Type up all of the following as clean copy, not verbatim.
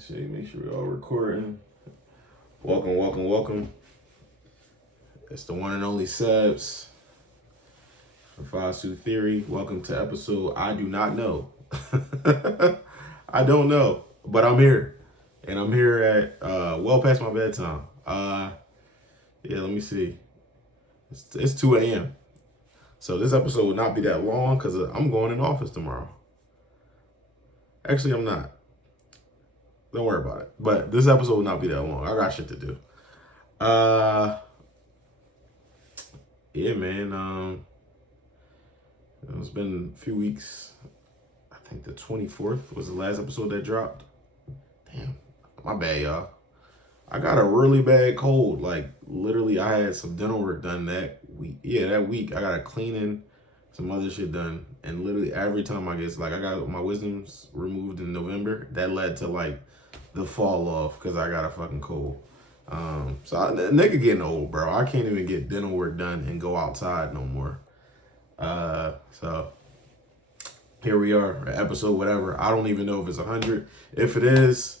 See, make sure we're all recording. Welcome. It's the one and only Sebs from Wassup Theory. Welcome to episode I do not know. I don't know, but I'm here. And I'm here at well past my bedtime. Let me see. It's 2 a.m. So this episode will not be that long because I'm going in office tomorrow. Actually, I'm not. Don't worry about it. But this episode will not be that long. I got shit to do. Yeah, man. It's been a few weeks. I think the 24th was the last episode that dropped. Damn, my bad, y'all. I got a really bad cold. Like, literally, I had some dental work done that week. Yeah, that week. I got a cleaning, some other shit done. And literally every time I got my wisdoms removed in November, that led to, like, the fall off because I got a fucking cold. Nigga getting old, bro. I can't even get dental work done and go outside no more. So here we are, episode whatever. I don't even know if it's 100. If it is,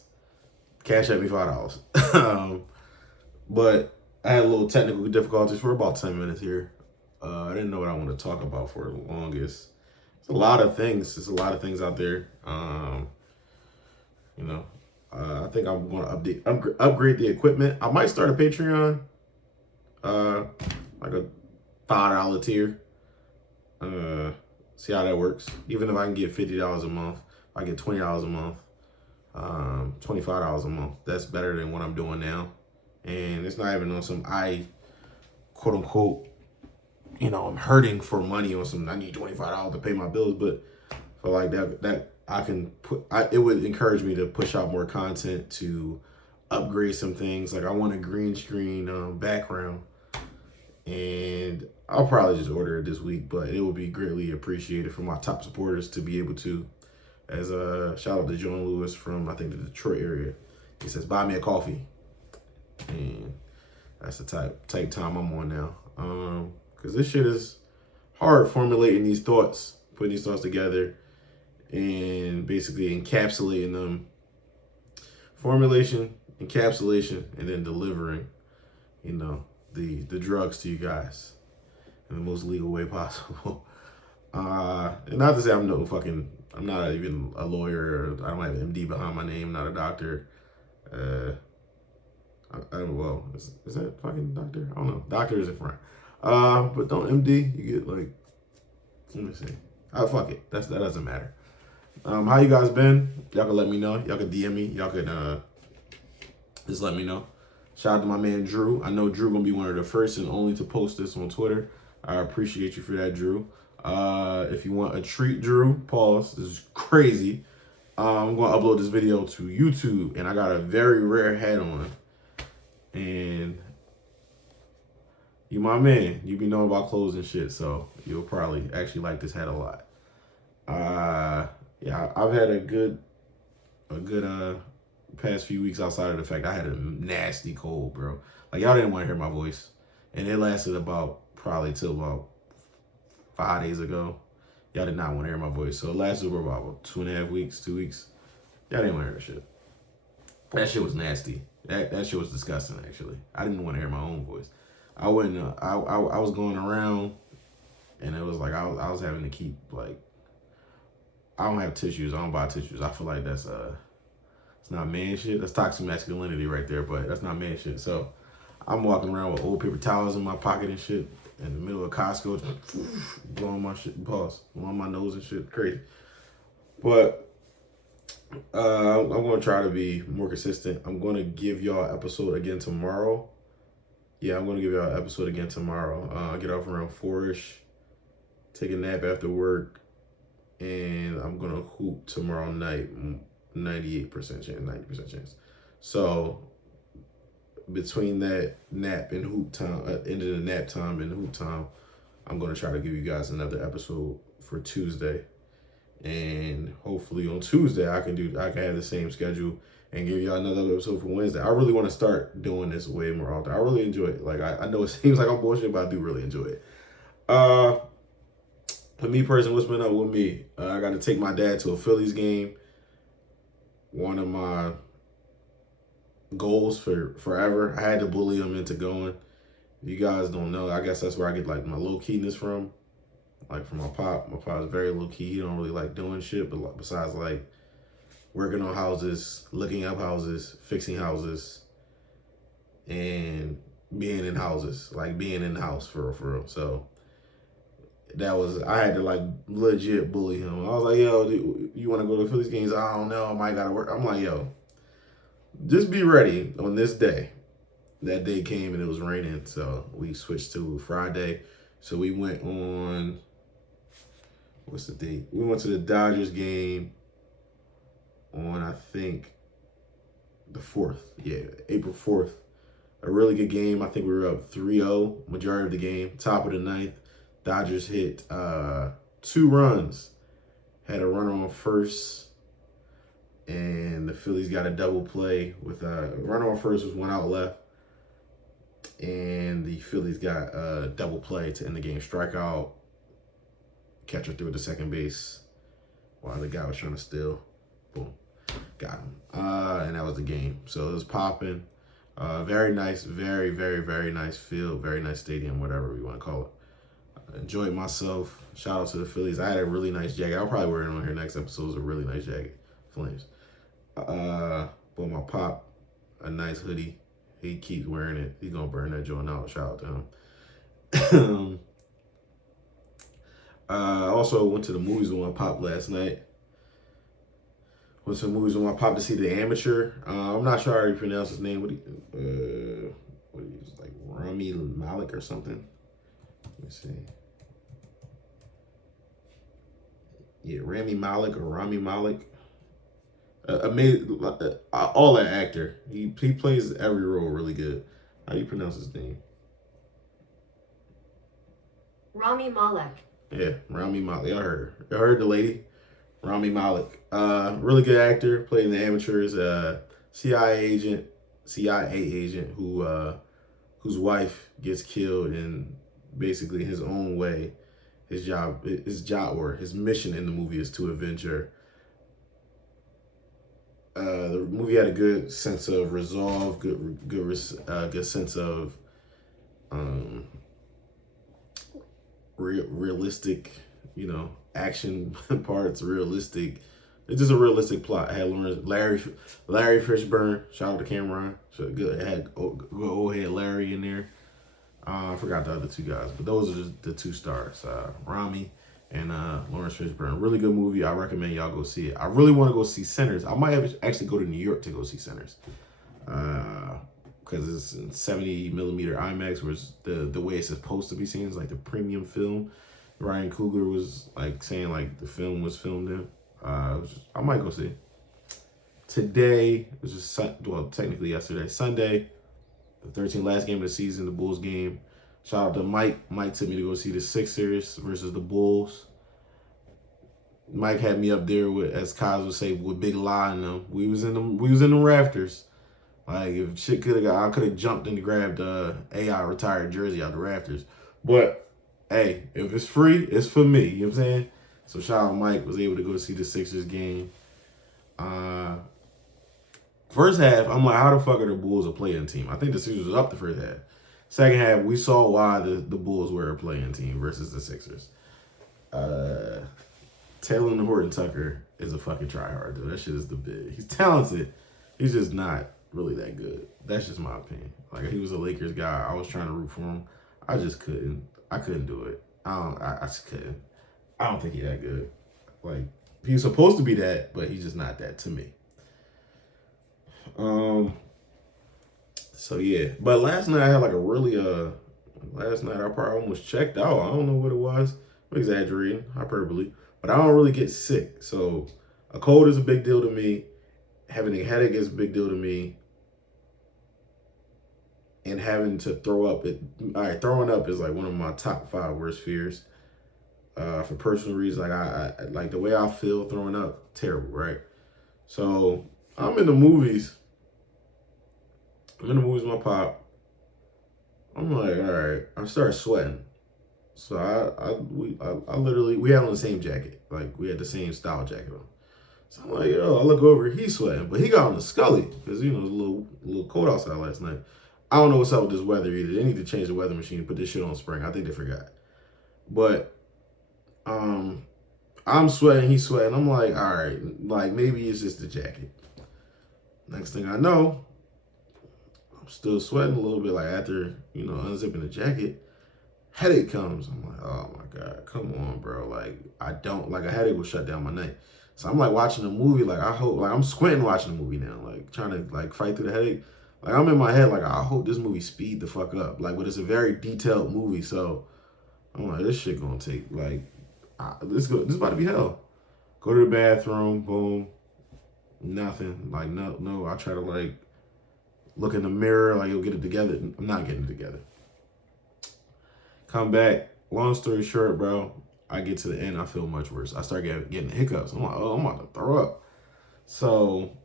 cash at me $5. But I had a little technical difficulties for about 10 minutes here. I didn't know what I want to talk about for the longest. It's a lot of things. There's a lot of things out there. I think I'm going to upgrade the equipment. I might start a Patreon, like a $5 tier. See how that works. Even if I can get $50 a month, I get $20 a month, $25 a month. That's better than what I'm doing now. And it's not even on some quote unquote, I'm hurting for money on some. I need $25 to pay my bills, but I feel like that I can it would encourage me to push out more content, to upgrade some things. Like I want a green screen background, and I'll probably just order it this week, but it would be greatly appreciated for my top supporters to be able to, as a shout out to John Lewis from, I think, the Detroit area. He says, buy me a coffee. And that's the type time I'm on now. Because this shit is hard formulating these thoughts, putting these thoughts together, and basically encapsulating them. Formulation, encapsulation, and then delivering, the drugs to you guys in the most legal way possible. And not to say I'm not even a lawyer, or I don't have an MD behind my name, not a doctor. Is that fucking doctor? I don't know. Doctor is in front. But don't MD, you get like, let me see. Fuck it. That doesn't matter. How you guys been? Y'all can let me know. Y'all can DM me. Y'all can just let me know. Shout out to my man Drew. I know Drew gonna be one of the first and only to post this on Twitter. I appreciate you for that, Drew. If you want a treat, Drew, pause. This is crazy. I'm gonna upload this video to YouTube, and I got a very rare hat on. And you my man. You be knowing about clothes and shit, so you'll probably actually like this hat a lot. I've had a good past few weeks outside of the fact I had a nasty cold, bro. Like, y'all didn't want to hear my voice. And it lasted probably till about 5 days ago. Y'all did not want to hear my voice. So it lasted for about 2.5 weeks, 2 weeks. Y'all didn't want to hear that shit. That shit was nasty. That shit was disgusting, actually. I didn't want to hear my own voice. I was going around, and it was like I was having to keep, like, I don't have tissues. I don't buy tissues. I feel like that's it's not man shit. That's toxic masculinity right there, but that's not man shit. So I'm walking around with old paper towels in my pocket and shit in the middle of Costco, blowing my shit, blowing my nose and shit, crazy. But I'm gonna try to be more consistent. I'm gonna give y'all an episode again tomorrow. Yeah, I'm gonna give y'all an episode again tomorrow. I get off around 4ish, take a nap after work, and I'm gonna hoop tomorrow night. 98% chance, 90% chance. So between that nap and hoop time, end of the nap time and hoop time, I'm gonna try to give you guys another episode for Tuesday. And hopefully on Tuesday I can have the same schedule and give y'all another episode for Wednesday. I really want to start doing this way more often. I really enjoy it. Like, I know it seems like I'm bullshit, but I do really enjoy it. For me personally, what's been up with me? I got to take my dad to a Phillies game. One of my goals for forever. I had to bully him into going. You guys don't know. I guess that's where I get like my low keyness from. Like from my pop. My pop's very low key. He don't really like doing shit, but like, besides like working on houses, looking up houses, fixing houses, and being in houses, like being in the house for real. So that was, I had to like legit bully him. I was like, yo, you want to go to the Phillies games? I don't know. I might gotta work. I'm like, yo, just be ready on this day. That day came and it was raining, so we switched to Friday. So we went on, what's the date? We went to the Dodgers game on, I think, the 4th. Yeah, April 4th. A really good game. I think we were up 3-0 majority of the game. Top of the 9th. Dodgers hit 2 runs. Had a runner on first. And the Phillies got a double play with a runner on first with 1 out left. And the Phillies got a double play to end the game. Strikeout. Catcher threw it to second base while the guy was trying to steal. Boom. Got him. And that was the game. So it was popping. Very nice, very, very, very nice field, very nice stadium, whatever we want to call it. Enjoyed myself. Shout out to the Phillies. I had a really nice jacket. I'll probably wear it on here next episode. It was a really nice jacket. Flames. But my pop, a nice hoodie. He keeps wearing it. He's going to burn that joint out. Shout out to him. Also went to the movies with my pop last night. Went to the movies with my pop to see The Amateur. I'm not sure how you pronounce his name. What is like Rami Malek or something? Let me see. Yeah, Rami Malek or Rami Malek. Amazing, all that actor. He plays every role really good. How do you pronounce his name? Rami Malek. Yeah, Rami Malek. Y'all heard her. Y'all heard the lady? Rami Malek. Really good actor. Played in The Amateurs. CIA agent who whose wife gets killed, and basically his own way, his mission in the movie is to avenge her. The movie had a good sense of resolve, good sense of realistic, action parts, realistic. It's just a realistic plot. It had Larry Fishburne. Shout out to Cameron. So good. It had good old head Larry in there. I forgot the other 2 guys, but those are just the 2 stars. Rami and Lawrence Fishburne. Really good movie. I recommend y'all go see it. I really want to go see Sinners. I might actually go to New York to go see Sinners. Because it's in 70 millimeter IMAX, where it's the way it's supposed to be seen. It's like the premium film. Ryan Coogler was like saying like the film was filmed in. I might go see it. Today, it was just, technically yesterday, Sunday, the 13th last game of the season, the Bulls game. Shout out to Mike. Mike took me to go see the Sixers versus the Bulls. Mike had me up there with, as Kaz would say, with Big Lie in them. We was in the rafters. Like if shit I could have jumped and grabbed AI retired jersey out the rafters. But hey, if it's free, it's for me. You know what I'm saying? So shout out Mike, was able to go see the Sixers game. First half, I'm like, how the fuck are the Bulls a playing team? I think the Sixers was up the first half. Second half, we saw why the Bulls were a playing team versus the Sixers. Taylor Horton Tucker is a fucking tryhard, dude. That shit is the big. He's talented. He's just not really that good. That's just my opinion. Like, he was a Lakers guy. I was trying to root for him. I just couldn't. I couldn't do it. I just couldn't. I don't think he's that good. Like, he's supposed to be that, but he's just not that to me. So yeah. But last night I had like a really last night I probably almost checked out. I don't know what it was. I'm exaggerating, hyperbole. But I don't really get sick. So a cold is a big deal to me. Having a headache is a big deal to me. And having to throw up, throwing up is like one of my top 5 worst fears. For personal reasons, like I like the way I feel throwing up, terrible, right? So I'm in the movies. I'm in the movies with my pop. I'm like, all right. I start sweating. So we literally, we had on the same jacket. Like we had the same style jacket on. So I'm like, yo, I look over, he's sweating, but he got on the Scully because it was a little cold outside last night. I don't know what's up with this weather either. They need to change the weather machine and put this shit on spring. I think they forgot. But I'm sweating, he's sweating. I'm like, all right, like maybe it's just the jacket. Next thing I know, I'm still sweating a little bit. Like after unzipping the jacket, headache comes. I'm like, oh my God, come on, bro. Like a headache will shut down my night. So I'm like watching a movie. Like I hope, like I'm squinting watching the movie now. Like trying to like fight through the headache. Like I'm in my head. Like I hope this movie speed the fuck up. Like, but it's a very detailed movie. So I'm like, this shit gonna take like, this is about to be hell. Go to the bathroom, boom, nothing. Like no. I try to like look in the mirror. Like you'll get it together. I'm not getting it together. Come back. Long story short, bro, I get to the end. I feel much worse. I start getting the hiccups. I'm like, oh, I'm about to throw up. So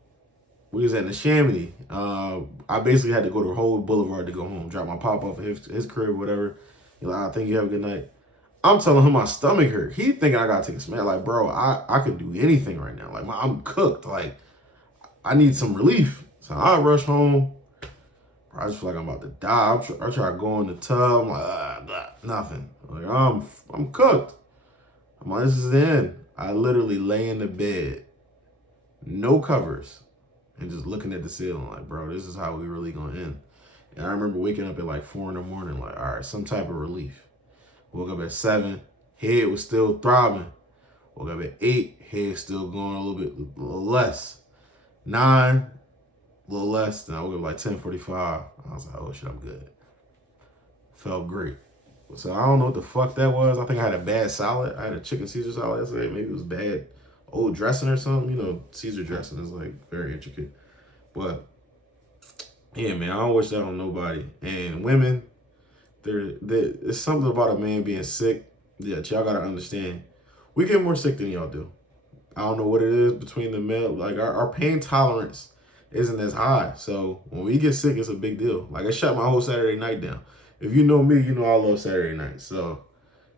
we was at the Chamonix. I basically had to go to Hollywood Boulevard to go home. Drop my pop off at his crib or whatever. He's like, I think you have a good night. I'm telling him my stomach hurt. He thinking I gotta take a smack. Like, bro, I could do anything right now. Like, I'm cooked. Like, I need some relief. So I rush home. I just feel like I'm about to die. I try to go in the tub. I'm like, nothing. Like I'm cooked. I'm like, this is the end. I literally lay in the bed, no covers, and just looking at the ceiling. Like, bro, this is how we really gonna end. And I remember waking up at like 4 in the morning. Like, all right, some type of relief. Woke up at 7. Head was still throbbing. Woke up at 8. Head still going a little less. 9. A little less. Then I woke up like 10:45. I was like, oh shit, I'm good. Felt great. So I don't know what the fuck that was. I think I had a bad salad. I had a chicken Caesar salad yesterday. Maybe it was bad old dressing or something. Caesar dressing is like very intricate. But yeah, man, I don't wish that on nobody. And women, there's something about a man being sick that y'all gotta understand. We get more sick than y'all do. I don't know what it is between the male. Like our pain tolerance isn't as high. So when we get sick, it's a big deal. Like I shut my whole Saturday night down. If you know me, you know I love Saturday night. So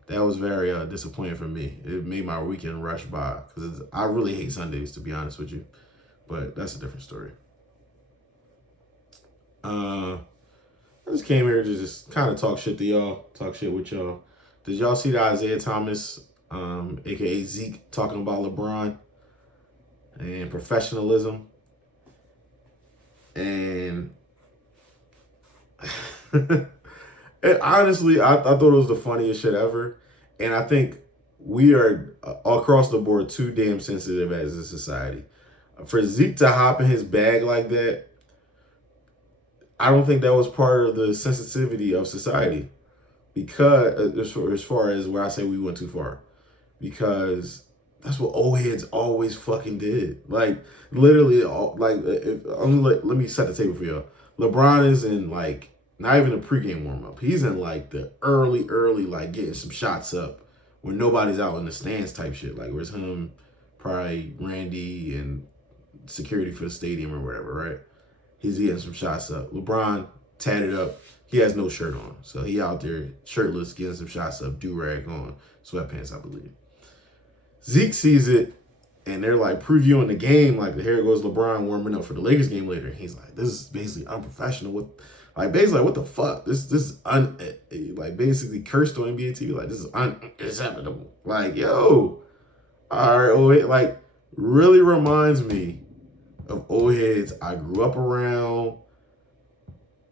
that was very disappointing for me. It made my weekend rush by because I really hate Sundays, to be honest with you. But that's a different story. I just came here to just kind of talk shit to y'all, talk shit with y'all. Did y'all see the Isaiah Thomas, aka Zeke, talking about LeBron and professionalism? And honestly, I thought it was the funniest shit ever. And I think we are across the board too damn sensitive as a society. For Zeke to hop in his bag like that, I don't think that was part of the sensitivity of society. Because as far as where I say we went too far. Because that's what old heads always fucking did. Like, literally, let me set the table for y'all. LeBron is in, like, not even a pregame warm-up. He's in, like, the early, like, getting some shots up when nobody's out in the stands type shit. Like, where's him, probably Randy, and security for the stadium or whatever, right? He's getting some shots up. LeBron, tatted up. He has no shirt on. So he out there shirtless, getting some shots up, do-rag on, sweatpants, I believe. Zeke sees it, and they're like previewing the game. Like, here goes LeBron warming up for the Lakers game later. He's like, this is basically unprofessional. What the fuck? This is basically cursed on NBA TV. Like, this is unacceptable. Like, yo, all right, old head. Like, really reminds me of old heads I grew up around.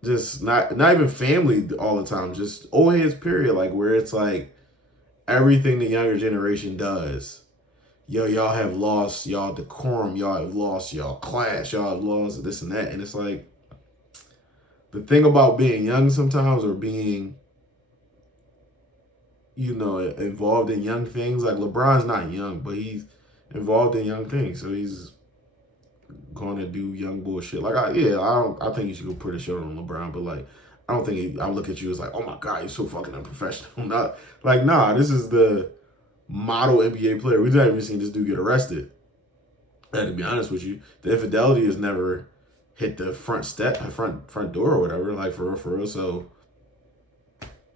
Just not even family all the time. Just old heads, period. Like, where it's like, everything the younger generation does. Y'all have lost y'all decorum. Y'all have lost y'all class. Y'all have lost this and that. And it's like, the thing about being young sometimes, or being, involved in young things. Like, LeBron's not young, but he's involved in young things. So he's going to do young bullshit. Like, I think you should go put a shirt on LeBron, but like, I don't think I look at you as like, oh my God, you're so fucking unprofessional. Not like, nah, this is the model NBA player. We've never even seen this dude get arrested. And to be honest with you, the infidelity has never hit the front door or whatever. Like, for real. So,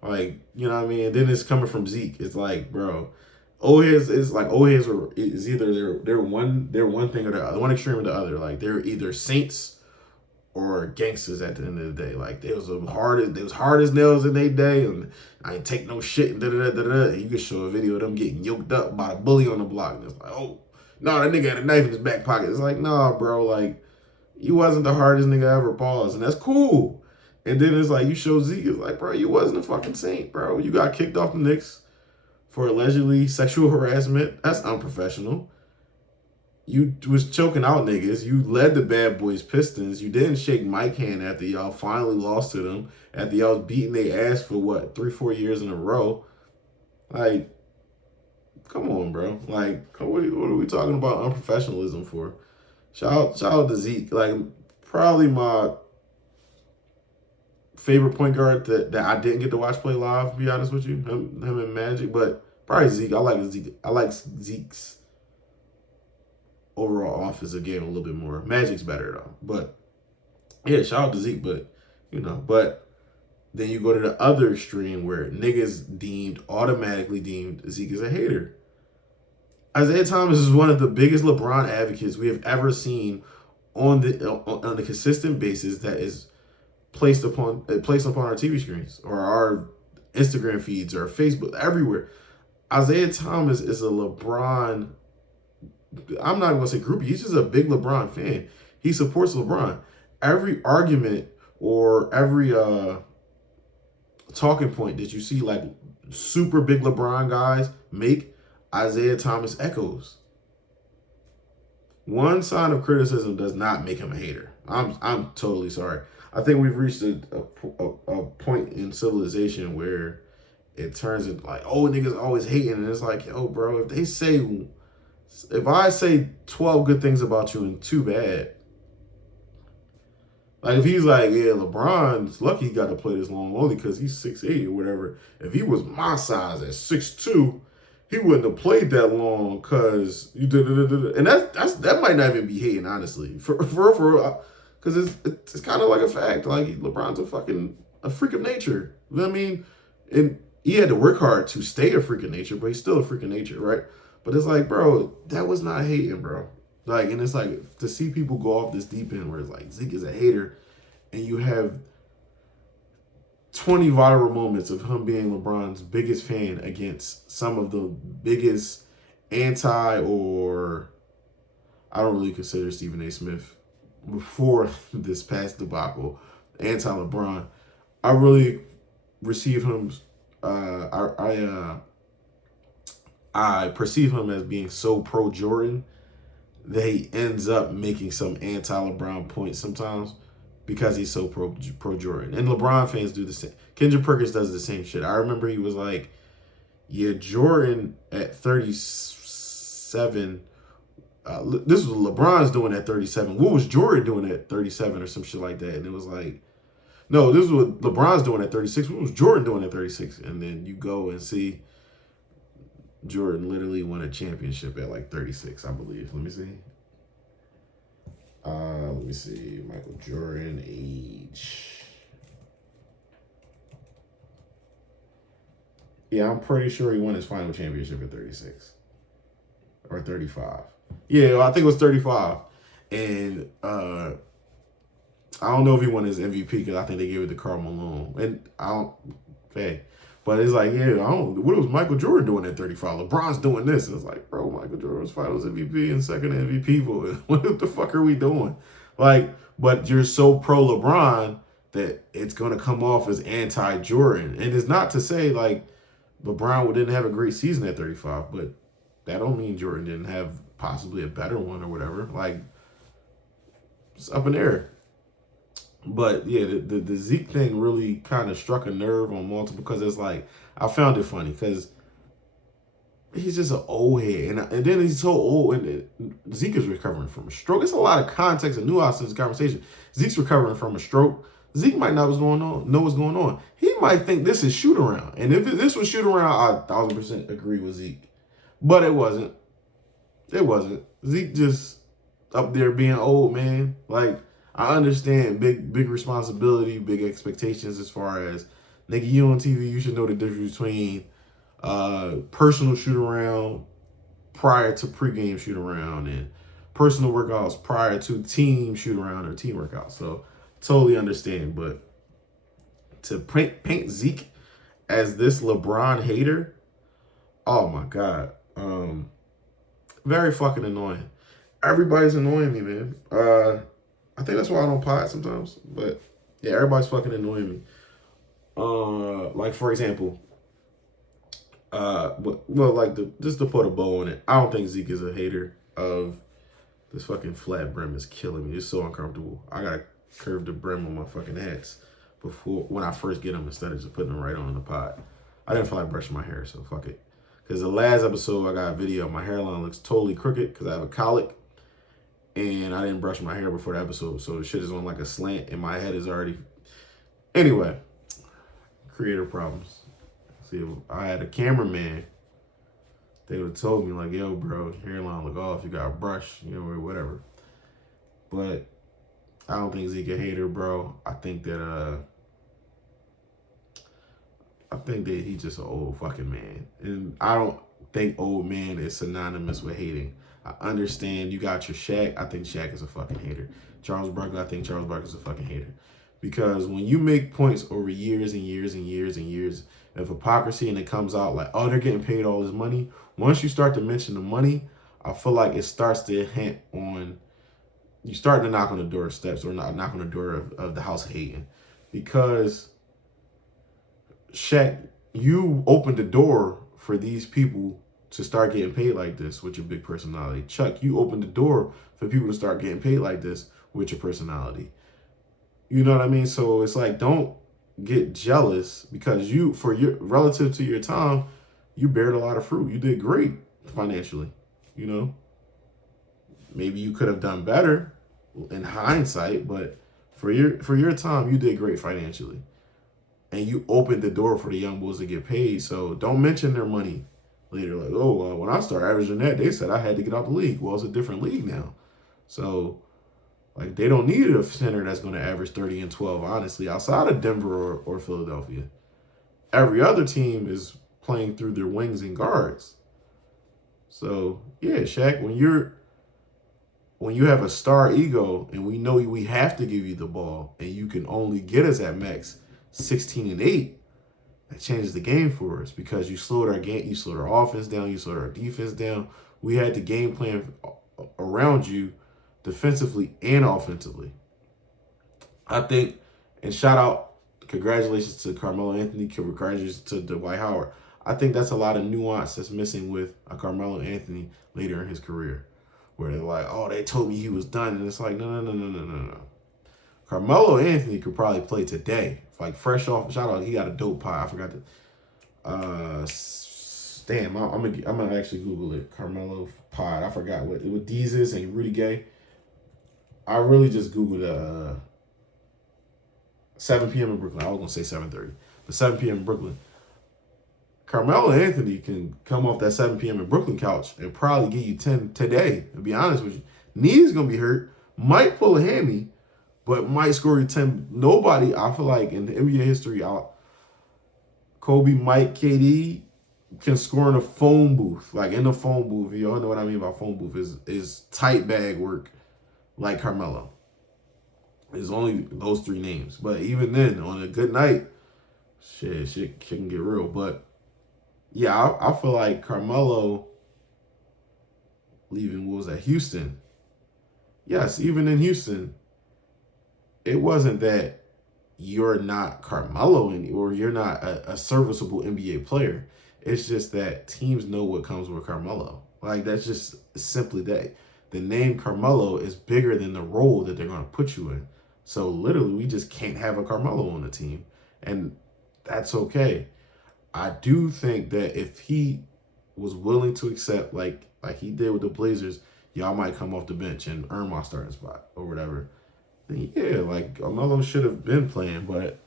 like, you know what I mean? And then it's coming from Zeke. It's like, bro, old heads is like old heads is either they're one thing or the other, one extreme or the other. Like they're either saints or gangsters at the end of the day. Like they was hard as nails in their day, and I ain't take no shit. And da da da da. You can show a video of them getting yoked up by a bully on the block, and it's like, oh no, that nigga had a knife in his back pocket. It's like, nah, bro, like you wasn't the hardest nigga ever. Pause, and that's cool. And then it's like you show Zeke, it's like, bro, you wasn't a fucking saint, bro. You got kicked off the Knicks for allegedly sexual harassment. That's unprofessional. You was choking out niggas. You led the Bad Boys Pistons. You didn't shake Mike hand after y'all finally lost to them. After y'all was beating their ass for what, 3-4 years in a row. Like, come on, bro. Like, what are we talking about unprofessionalism for? Shout out to Zeke. Like, probably my favorite point guard that I didn't get to watch play live, to be honest with you. Him and Magic, but probably Zeke. I like Zeke's overall offensive game a little bit more. Magic's better though. But yeah, shout out to Zeke, but but then you go to the other extreme where niggas automatically deemed Zeke as a hater. Isaiah Thomas is one of the biggest LeBron advocates we have ever seen on the consistent basis that is placed upon our TV screens or our Instagram feeds or Facebook, everywhere. Isaiah Thomas is a LeBron, I'm not going to say groupie, he's just a big LeBron fan. He supports LeBron. Every argument or every talking point that you see like super big LeBron guys make, Isaiah Thomas echoes. One sign of criticism does not make him a hater. I'm totally sorry. I think we've reached a point in civilization where it turns into like, oh, niggas always hating. And it's like, yo, bro, if I say 12 good things about you and 2 bad, like if he's like, yeah, LeBron's lucky he got to play this long only because he's 6'8" or whatever. If he was my size at 6'2", he wouldn't have played that long because you did it. And that might not even be hating, honestly. For because it's kind of like a fact. Like LeBron's a freak of nature. You know what I mean? And he had to work hard to stay a freak of nature, but he's still a freak of nature, right? But it's like, bro, that was not hating, bro. Like, and it's like to see people go off this deep end where it's like Zeke is a hater, and you have 20 viral moments of him being LeBron's biggest fan against some of the biggest or I don't really consider Stephen A. Smith before this past debacle, anti-LeBron. I really receive him. I perceive him as being so pro Jordan that he ends up making some anti-LeBron points sometimes because he's so pro Jordan. And LeBron fans do the same. Kendrick Perkins does the same shit. I remember he was like, yeah, Jordan at 37. This was what LeBron's doing at 37. What was Jordan doing at 37 or some shit like that? And it was like, no, this is what LeBron's doing at 36. What was Jordan doing at 36? And then you go and see Jordan literally won a championship at like 36, I believe. Let me see. Michael Jordan age. Yeah, I'm pretty sure he won his final championship at 36 or 35. Yeah, I think it was 35. And I don't know if he won his MVP because I think they gave it to Karl Malone. And but it's like, yeah, what was Michael Jordan doing at 35? LeBron's doing this. And it's like, bro, Michael Jordan was finals MVP and second MVP vote. What the fuck are we doing? Like, but you're so pro LeBron that it's going to come off as anti-Jordan. And it's not to say like LeBron didn't have a great season at 35, but that don't mean Jordan didn't have possibly a better one or whatever. Like, it's up in the air. But yeah, the Zeke thing really kind of struck a nerve on multiple because it's like, I found it funny because he's just an old head. And then he's so old, and Zeke is recovering from a stroke. It's a lot of context and nuance in this conversation. Zeke's recovering from a stroke. Zeke might not know what's going on. He might think this is shoot around. And if this was shoot around, I 1000% agree with Zeke. But it wasn't. It wasn't. Zeke just up there being old, man. Like, I understand big responsibility, big expectations as far as, nigga, you on TV, you should know the difference between personal shoot around prior to pregame shoot around, and personal workouts prior to team shoot around or team workouts. So totally understand. But to paint Zeke as this LeBron hater, oh my God. Very fucking annoying. Everybody's annoying me, man. I think that's why I don't pod sometimes. But yeah, everybody's fucking annoying me. Like for example, just to put a bow on it, I don't think Zeke is a hater of this fucking flat brim is killing me. It's so uncomfortable. I gotta curve the brim on my fucking hats when I first get them instead of just putting them right on the pod. I didn't feel like brushing my hair, so fuck it. Because the last episode I got a video, my hairline looks totally crooked because I have a colic and I didn't brush my hair before the episode. So the shit is on like a slant and my head is already... Anyway, creator problems. See, if I had a cameraman, they would have told me like, yo, bro, hairline look off, you got a brush, or whatever. But I don't think Zeke a hater, bro. I think that he's just an old fucking man. And I don't think old man is synonymous with hating. I understand you got your Shaq. I think Shaq is a fucking hater. Charles Barkley, I think Charles Barkley is a fucking hater. Because when you make points over years and years and years and years of hypocrisy and it comes out like, oh, they're getting paid all this money. Once you start to mention the money, I feel like it starts to hint on, you start to knock on the doorsteps or knock on the door of the house of hating. Because Shaq, you opened the door for these people to start getting paid like this with your big personality. Chuck, you opened the door for people to start getting paid like this with your personality. You know what I mean? So it's like, don't get jealous because relative to your time, you bared a lot of fruit. You did great financially, Maybe you could have done better in hindsight, but for your time, you did great financially. And you opened the door for the young bulls to get paid. So don't mention their money later. Like, oh, when I started averaging that, they said I had to get out the league. Well, it's a different league now. So, like, they don't need a center that's going to average 30 and 12, honestly, outside of Denver or Philadelphia. Every other team is playing through their wings and guards. So, yeah, Shaq, when you have a star ego and we know we have to give you the ball and you can only get us at max 16 and 8, that changes the game for us because you slowed our game, you slowed our offense down, you slowed our defense down. We had the game plan around you defensively and offensively. I think, and shout out, congratulations to Carmelo Anthony, congratulations to Dwight Howard. I think that's a lot of nuance that's missing with Carmelo Anthony later in his career, where they're like, oh, they told me he was done, and it's like, no. Carmelo Anthony could probably play today. Like fresh off, shout out, he got a dope pie. I forgot to. Damn, I'm gonna actually Google it. Carmelo pod. I forgot what Deezus and Rudy Gay. I really just Googled 7 p.m. in Brooklyn. I was gonna say 7:30, but 7 p.m. in Brooklyn. Carmelo Anthony can come off that 7 p.m. in Brooklyn couch and probably give you 10 today. To be honest with you, knee's gonna be hurt. Might pull a hammy. But might score you 10. Nobody, I feel like, in the NBA history, Kobe, Mike, KD can score in a phone booth. Like, in the phone booth, you all know what I mean by phone booth, is tight bag work like Carmelo. It's only those three names. But even then, on a good night, shit can get real. But, yeah, I feel like Carmelo leaving, what was that, Houston. Yes, even in Houston, it wasn't that you're not Carmelo or you're not a serviceable NBA player. It's just that teams know what comes with Carmelo. Like, that's just simply that. The name Carmelo is bigger than the role that they're going to put you in. So, literally, we just can't have a Carmelo on the team. And that's okay. I do think that if he was willing to accept, like he did with the Blazers, y'all might come off the bench and earn my starting spot or whatever. Yeah, like, Melo should have been playing, but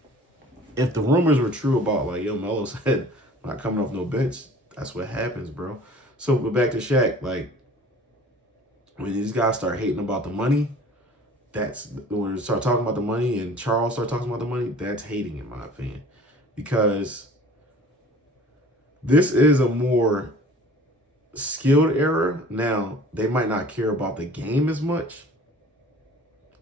if the rumors were true about, like, yo, Melo said, not coming off no bench, that's what happens, bro. So, but back to Shaq, like, when these guys start hating about the money, that's, when they start talking about the money and Charles start talking about the money, that's hating, in my opinion. Because This is a more skilled era. Now, they might not care about the game as much.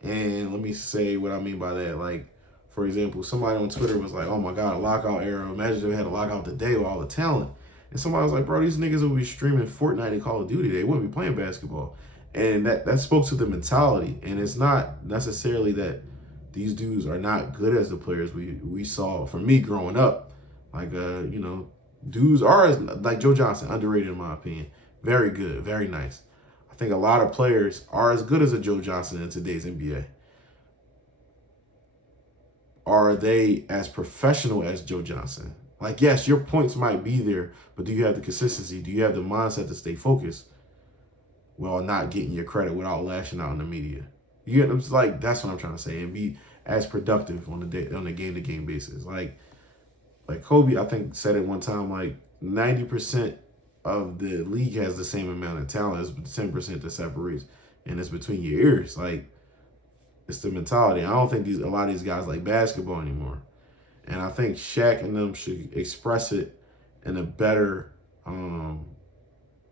And let me say what I mean by that. Like, for example, somebody on Twitter was like, oh my God, a lockout era. Imagine if they had a lockout today with all the talent. And somebody was like, bro, these niggas would be streaming Fortnite and Call of Duty. They wouldn't be playing basketball. And that spoke to the mentality. And it's not necessarily that these dudes are not good as the players we saw. For me growing up, like, dudes are, like Joe Johnson, underrated in my opinion. Very good, very nice. I think a lot of players are as good as a Joe Johnson in today's NBA. Are they as professional as Joe Johnson? Like, yes, your points might be there, but do you have the consistency? Do you have the mindset to stay focused while not getting your credit without lashing out in the media? You get, it's like, that's what I'm trying to say, and be as productive on the game-to-game basis. Like Kobe, I think, said it one time, like 90% of the league has the same amount of talent. It's 10% that separates, and it's between your ears. Like, it's the mentality. I don't think a lot of these guys like basketball anymore. And I think Shaq and them should express it in a better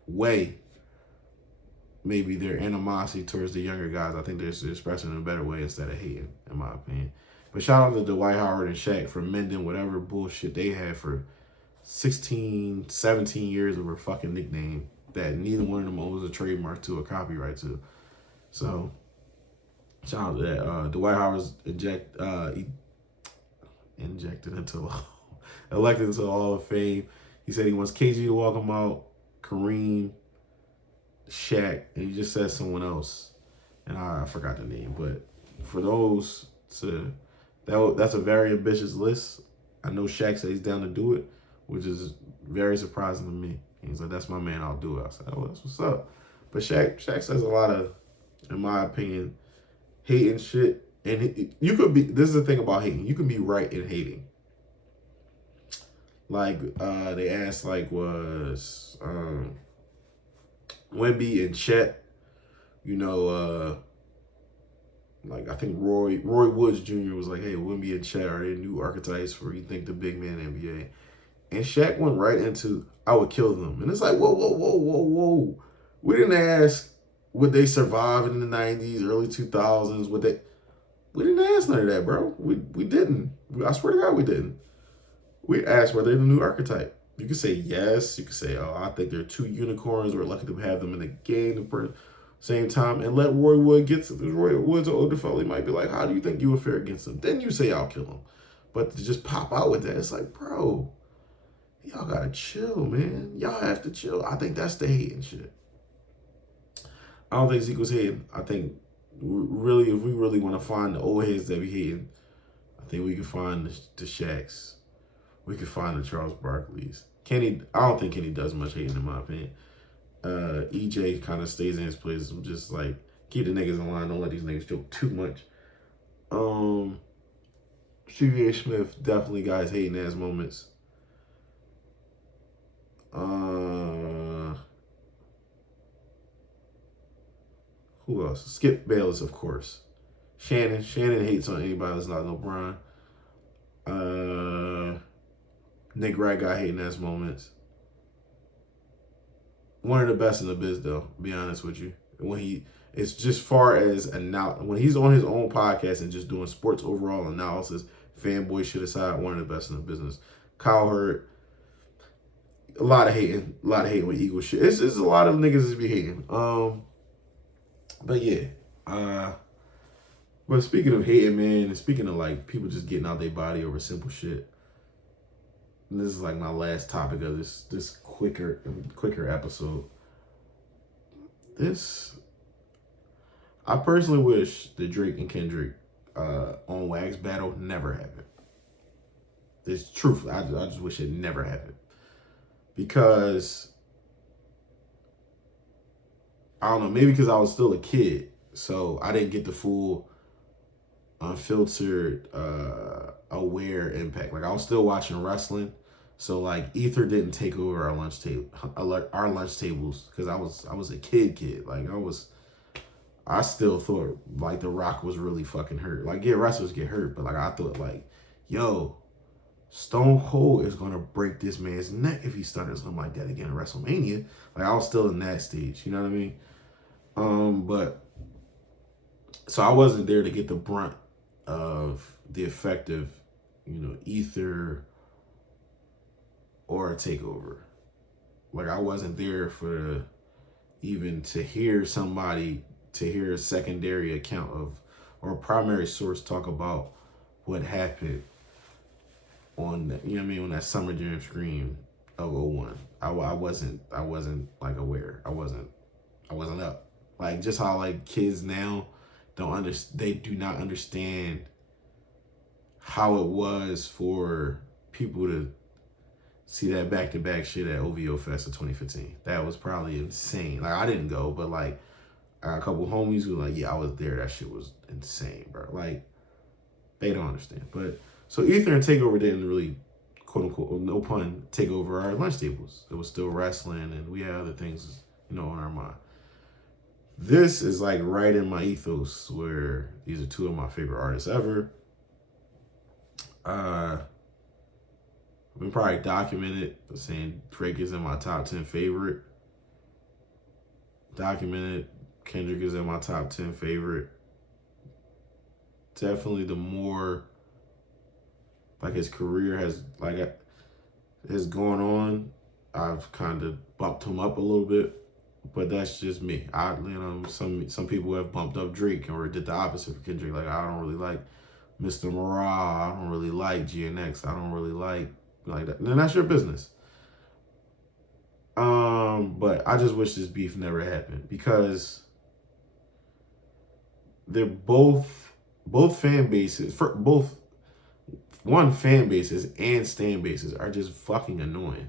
way. Maybe their animosity towards the younger guys, I think they should express it in a better way instead of hating, in my opinion. But shout out to Dwight Howard and Shaq for mending whatever bullshit they had for 16, 17 years of a fucking nickname that neither one of them owes a trademark to or copyright to. So, shout out to that. Dwight Howard's elected into the Hall of Fame. He said he wants KG to walk him out, Kareem, Shaq, and he just said someone else. And I forgot the name. But for those that's a very ambitious list. I know Shaq said he's down to do it, which is very surprising to me. He's like, that's my man, I'll do it. I said, oh, that's what's up. But Shaq says a lot of, in my opinion, hating shit. And you could be, this is the thing about hating, you can be right in hating. Like, they asked, like, was Wemby and Chet, like, I think Roy Woods Jr. was like, hey, Wemby and Chet, are they new archetypes for, you think, the big man NBA? And Shaq went right into, I would kill them. And it's like, whoa. We didn't ask, would they survive in the 90s, early 2000s? We didn't ask none of that, bro. We didn't. I swear to God, we didn't. We asked, were they the new archetype? You could say yes. You could say, oh, I think they're two unicorns. We're lucky to have them in the game at the same time. And let Roy Wood get to this. Roy Wood's an older fella. He might be like, how do you think you would fare against them? Then you say, I'll kill him. But to just pop out with that, it's like, bro, y'all gotta chill, man. Y'all have to chill. I think that's the hating shit. I don't think Zeke was hating. I think, really, if we really want to find the old heads that be hating, I think we can find the Shaqs. We can find the Charles Barkleys. Kenny, I don't think Kenny does much hating, in my opinion. EJ kind of stays in his place. I'm just like, keep the niggas in line. Don't let these niggas joke too much. Stevie A. Smith definitely got his hating ass moments. Who else? Skip Bayless, of course. Shannon hates on anybody that's not LeBron. Nick Wright got hating ass moments. One of the best in the biz, though, to be honest with you. It's just far as when he's on his own podcast and just doing sports overall analysis, fanboy shit aside, one of the best in the business. Kyle Hurd, a lot of hating with Eagle shit. It's a lot of niggas that be hating. But yeah, but speaking of hating, man, and speaking of like people just getting out their body over simple shit, and this is like my last topic of this quicker episode. I personally wish the Drake and Kendrick on wax battle never happened. It's truthfully, I just wish it never happened, because I don't know, maybe because I was still a kid, so I didn't get the full, unfiltered, aware impact. Like, I was still watching wrestling, so like ether didn't take over our lunch tables, because I was a kid. Like, I still thought like The Rock was really fucking hurt. Like, yeah, wrestlers get hurt, but like I thought like, yo, Stone Cold is gonna break this man's neck if he started something like that again at WrestleMania. Like I was still in that stage, you know what I mean? But so I wasn't there to get the brunt of the effective, ether or a takeover. Like I wasn't there for even to hear a secondary account of or a primary source talk about what happened on that, on that Summer Jam Scream of 01. I wasn't like aware. I wasn't up. Like just how like kids now they do not understand how it was for people to see that back-to-back shit at OVO Fest of 2015. That was probably insane. Like I didn't go, but like I got a couple homies who were like, yeah, I was there. That shit was insane, bro. Like they don't understand. But so Ether and Takeover didn't really, quote unquote, no pun, take over our lunch tables. It was still wrestling and we had other things, on our mind. This is like right in my ethos where these are two of my favorite artists ever. I've been probably documented saying Drake is in my top 10 favorite. Documented Kendrick is in my top 10 favorite. Definitely the more like his career has gone on, I've kind of bumped him up a little bit. But that's just me. Some people have bumped up Drake or did the opposite for Kendrick. Like I don't really like Mr. Morale. I don't really like GNX. I don't really like that. And that's your business. But I just wish this beef never happened because they're both fan bases for both fan bases and stan bases are just fucking annoying.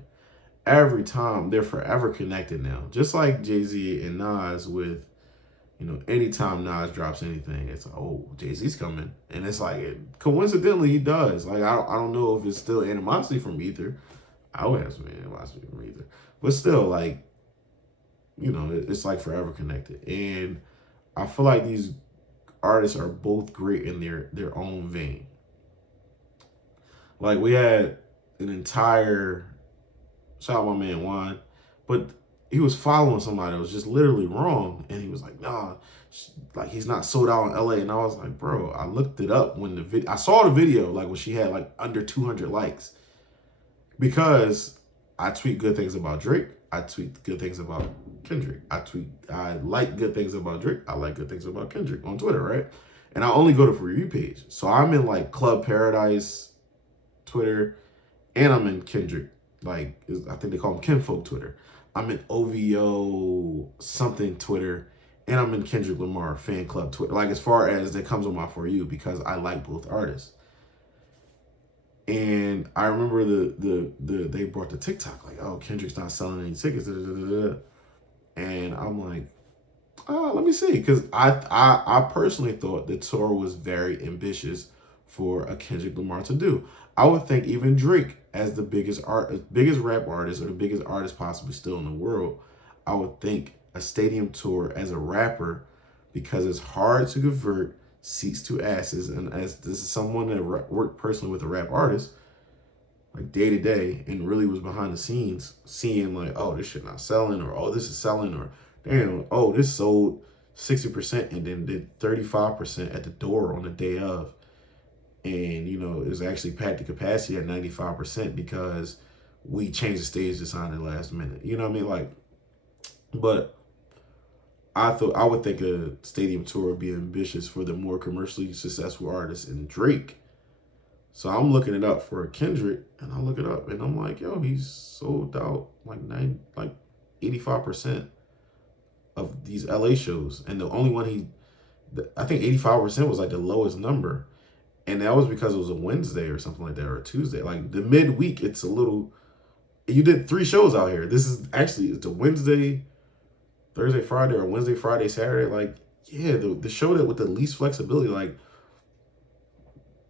Every time they're forever connected now, just like Jay-Z and Nas with, anytime Nas drops anything, it's like, oh, Jay-Z's coming. And it's like, coincidentally, he does. Like, I don't know if it's still animosity from Ether. I would have some animosity from Ether. But still, like, it's like forever connected. And I feel like these artists are both great in their own vein. Like, we had an entire... Shout out my man Juan, but he was following somebody that was just literally wrong, and he was like, "Nah, like he's not sold out in LA." And I was like, "Bro," I looked it up when I saw the video, like when she had like under 200 likes, because I tweet good things about Drake, I tweet good things about Kendrick, I like good things about Drake, I like good things about Kendrick on Twitter, right? And I only go to For You page, so I'm in like Club Paradise Twitter, and I'm in Kendrick. Like, I think they call them Kinfolk Twitter. I'm in OVO something Twitter, and I'm in Kendrick Lamar fan club Twitter. Like, as far as that comes on my For You, because I like both artists. And I remember they brought the TikTok, like, oh, Kendrick's not selling any tickets, and I'm like, oh, let me see, because I personally thought the tour was very ambitious for a Kendrick Lamar to do. I would think even Drake, as the biggest rap artist or the biggest artist possibly still in the world, I would think a stadium tour as a rapper, because it's hard to convert seats to asses. And as this is someone that worked personally with a rap artist, like day to day, and really was behind the scenes, seeing like, oh, this shit not selling, or oh, this is selling, or damn, oh, this sold 60% and then did 35% at the door on the day of. And, it was actually packed to capacity at 95% because we changed the stage design at the last minute. You know what I mean? Like, but I would think a stadium tour would be ambitious for the more commercially successful artists in Drake. So I'm looking it up for Kendrick, and I look it up, and I'm like, yo, he's sold out like 85% of these LA shows. And the only one I think 85% was like the lowest number. And that was because it was a Wednesday or something like that, or a Tuesday. Like the midweek, it's a little... You did 3 shows out here. This is actually, it's a Wednesday, Thursday, Friday, or Wednesday, Friday, Saturday. Like, yeah, the show that with the least flexibility, like,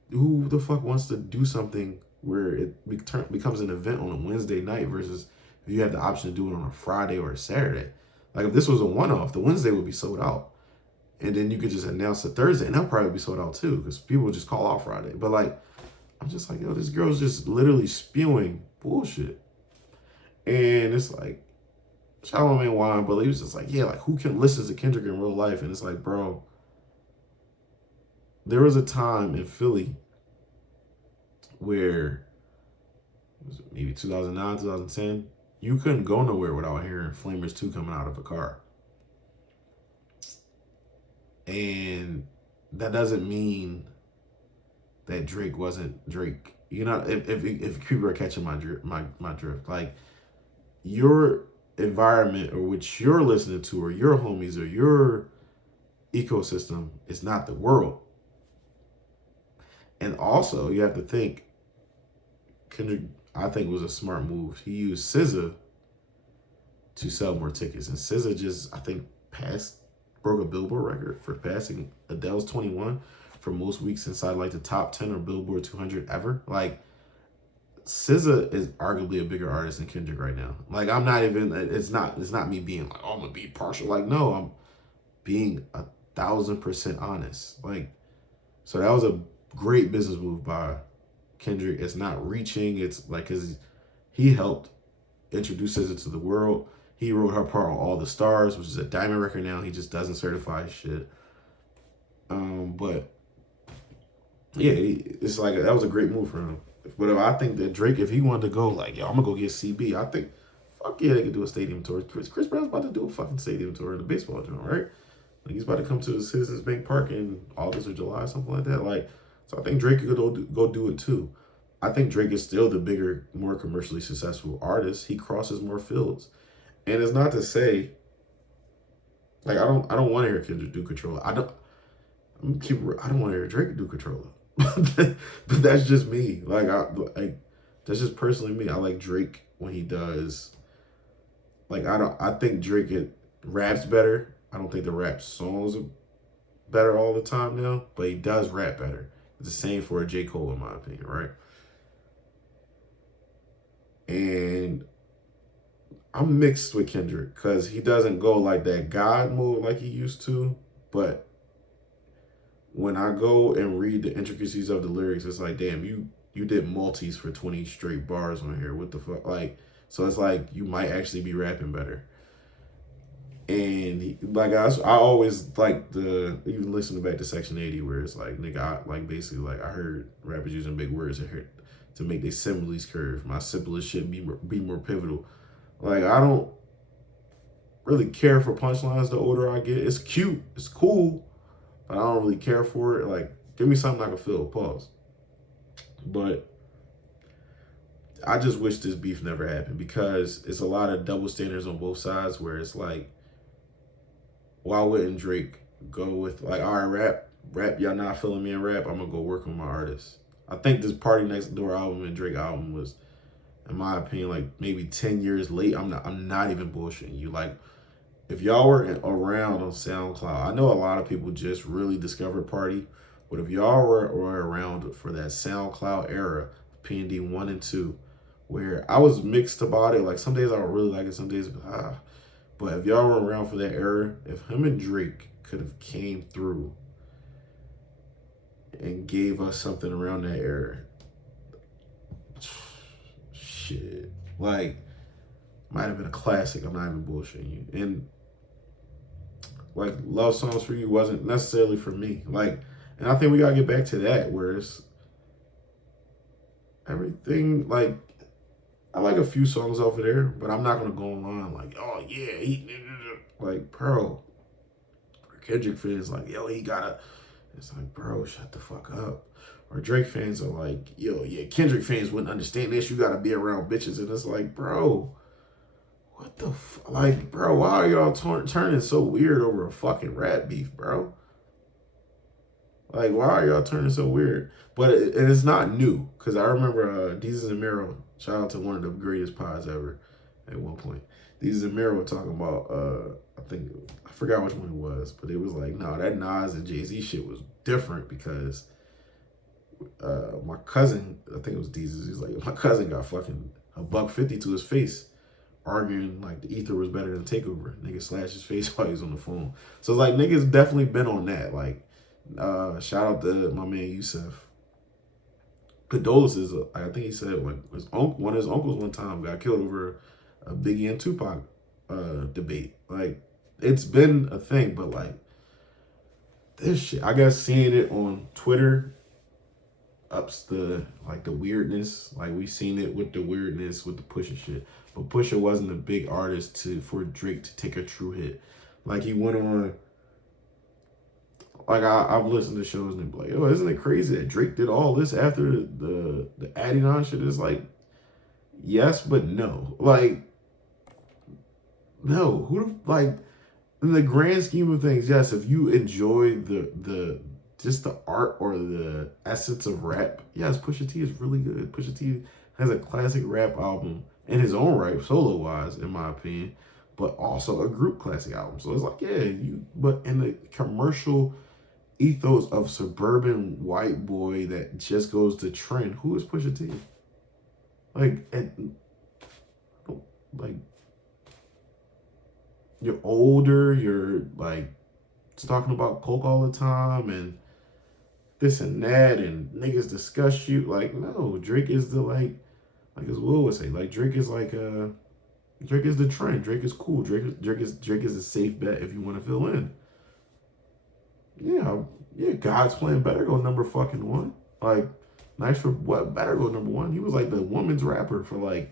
who the fuck wants to do something where it becomes an event on a Wednesday night versus if you have the option to do it on a Friday or a Saturday? Like, if this was a one-off, the Wednesday would be sold out. And then you could just announce a Thursday, and that'll probably be sold out too, because people would just call off Friday. But like, I'm just like, yo, this girl's just literally spewing bullshit. And it's like, shout out my man Juan, but he was just like, yeah, like who can listen to Kendrick in real life? And it's like, bro, there was a time in Philly where was it maybe 2009, 2010, you couldn't go nowhere without hearing Flamers 2 coming out of a car. And that doesn't mean that Drake wasn't Drake. You know, if people are catching my drift, like your environment or what you're listening to or your homies or your ecosystem is not the world. And also, you have to think, Kendrick, I think, was a smart move. He used SZA to sell more tickets. And SZA just, I think, broke a Billboard record for passing Adele's 21 for most weeks inside like the top 10 or Billboard 200 ever. Like, SZA is arguably a bigger artist than Kendrick right now. Like, I'm not even, it's not me being like, oh, I'm gonna be partial. Like, no, I'm being 1,000% honest. Like, so that was a great business move by Kendrick. It's not reaching. It's like, cause he helped introduce SZA to the world. He wrote her part on All the Stars, which is a diamond record now. He just doesn't certify shit. But yeah, it's like that was a great move for him. But if I think that Drake, if he wanted to go like, yo, I'm gonna go get CB, I think, fuck yeah, they could do a stadium tour. Chris Brown's about to do a fucking stadium tour in the baseball joint, right? Like he's about to come to the Citizens Bank Park in August or July, something like that. Like, so I think Drake could go do it too. I think Drake is still the bigger, more commercially successful artist. He crosses more fields. And it's not to say, like, I don't want to hear Kendrick do Controller. I don't want to hear Drake do Controller. But that's just me. Like that's just personally me. I like Drake when he does. Like I think Drake raps better. I don't think the rap songs are better all the time now, but he does rap better. It's the same for J. Cole in my opinion, right? And I'm mixed with Kendrick because he doesn't go like that God mode like he used to. But when I go and read the intricacies of the lyrics, it's like, damn, you did multis for 20 straight bars on here. What the fuck? like, so it's like you might actually be rapping better. And like I always like even listening back to Section 80 where it's like, nigga, I heard rappers using big words to make their similes curve. My simplest shit be more pivotal. Like, I don't really care for punchlines the older I get. It's cute. It's cool. But I don't really care for it. Like, give me something I can feel. Pause. But I just wish this beef never happened because it's a lot of double standards on both sides where it's like, why wouldn't Drake go with, like, all right, rap, y'all not feeling me in rap, I'm going to go work on my artist. I think this Party Next Door album and Drake album was, in my opinion, like maybe 10 years late. I'm not even bullshitting you. Like, if y'all were around on SoundCloud, I know a lot of people just really discovered Party, but if y'all were around for that SoundCloud era, P&D 1 and 2, where I was mixed about it, like some days I would really like it, some days, but if y'all were around for that era, if him and Drake could have came through and gave us something around that era, shit, like, might have been a classic. I'm not even bullshitting you. And like, Love Songs for You wasn't necessarily for me. Like, and I think we gotta get back to that where it's everything. Like, I like a few songs off of there, but I'm not gonna go online like, oh yeah, like, bro. Kendrick fans like, yo, he gotta. It's like, bro, shut the fuck up. Or Drake fans are like, yo, yeah, Kendrick fans wouldn't understand this. You gotta be around bitches, and it's like, bro, what the like, bro, why are y'all turning so weird over a fucking rap beef, bro? Like, why are y'all turning so weird? But it's not new, because I remember Deezus and Mero, shout out to one of the greatest pods ever at one point. Deezus and Mero were talking about, I forgot which one it was, but it was like, no, that Nas and Jay-Z shit was different because my cousin, I think it was Deezus, he's like, my cousin got fucking $150 to his face arguing like the ether was better than Takeover. Nigga slashed his face while he was on the phone. So it's like, niggas definitely been on that. Like, shout out to my man Yusef. condolences. I think he said like his uncle, one of his uncles one time got killed over a Biggie and Tupac debate. Like it's been a thing, but like this shit, I guess seeing it on Twitter ups the like the weirdness. Like we seen it with the weirdness with the Pusha shit, but Pusha wasn't a big artist for Drake to take a true hit. Like he went on. Like I've listened to shows and they're like, oh, isn't it crazy that Drake did all this after the adding on shit? It's like, yes, but no. Like, no. Like in the grand scheme of things, yes, if you enjoy the just the art or the essence of rap, yes, Pusha T is really good. Pusha T has a classic rap album in his own right, solo wise, in my opinion, but also a group classic album. So it's like, yeah, but in the commercial ethos of suburban white boy that just goes to trend, who is Pusha T? Like you're older, you're like talking about coke all the time and this and that, and niggas discuss you. Like, no, Drake is the like as Will would say, like Drake is like Drake is the trend. Drake is cool. Drake is a safe bet if you want to fill in. Yeah, God's Plan better go number fucking one. Like, nice for what better go number one. He was like the woman's rapper for like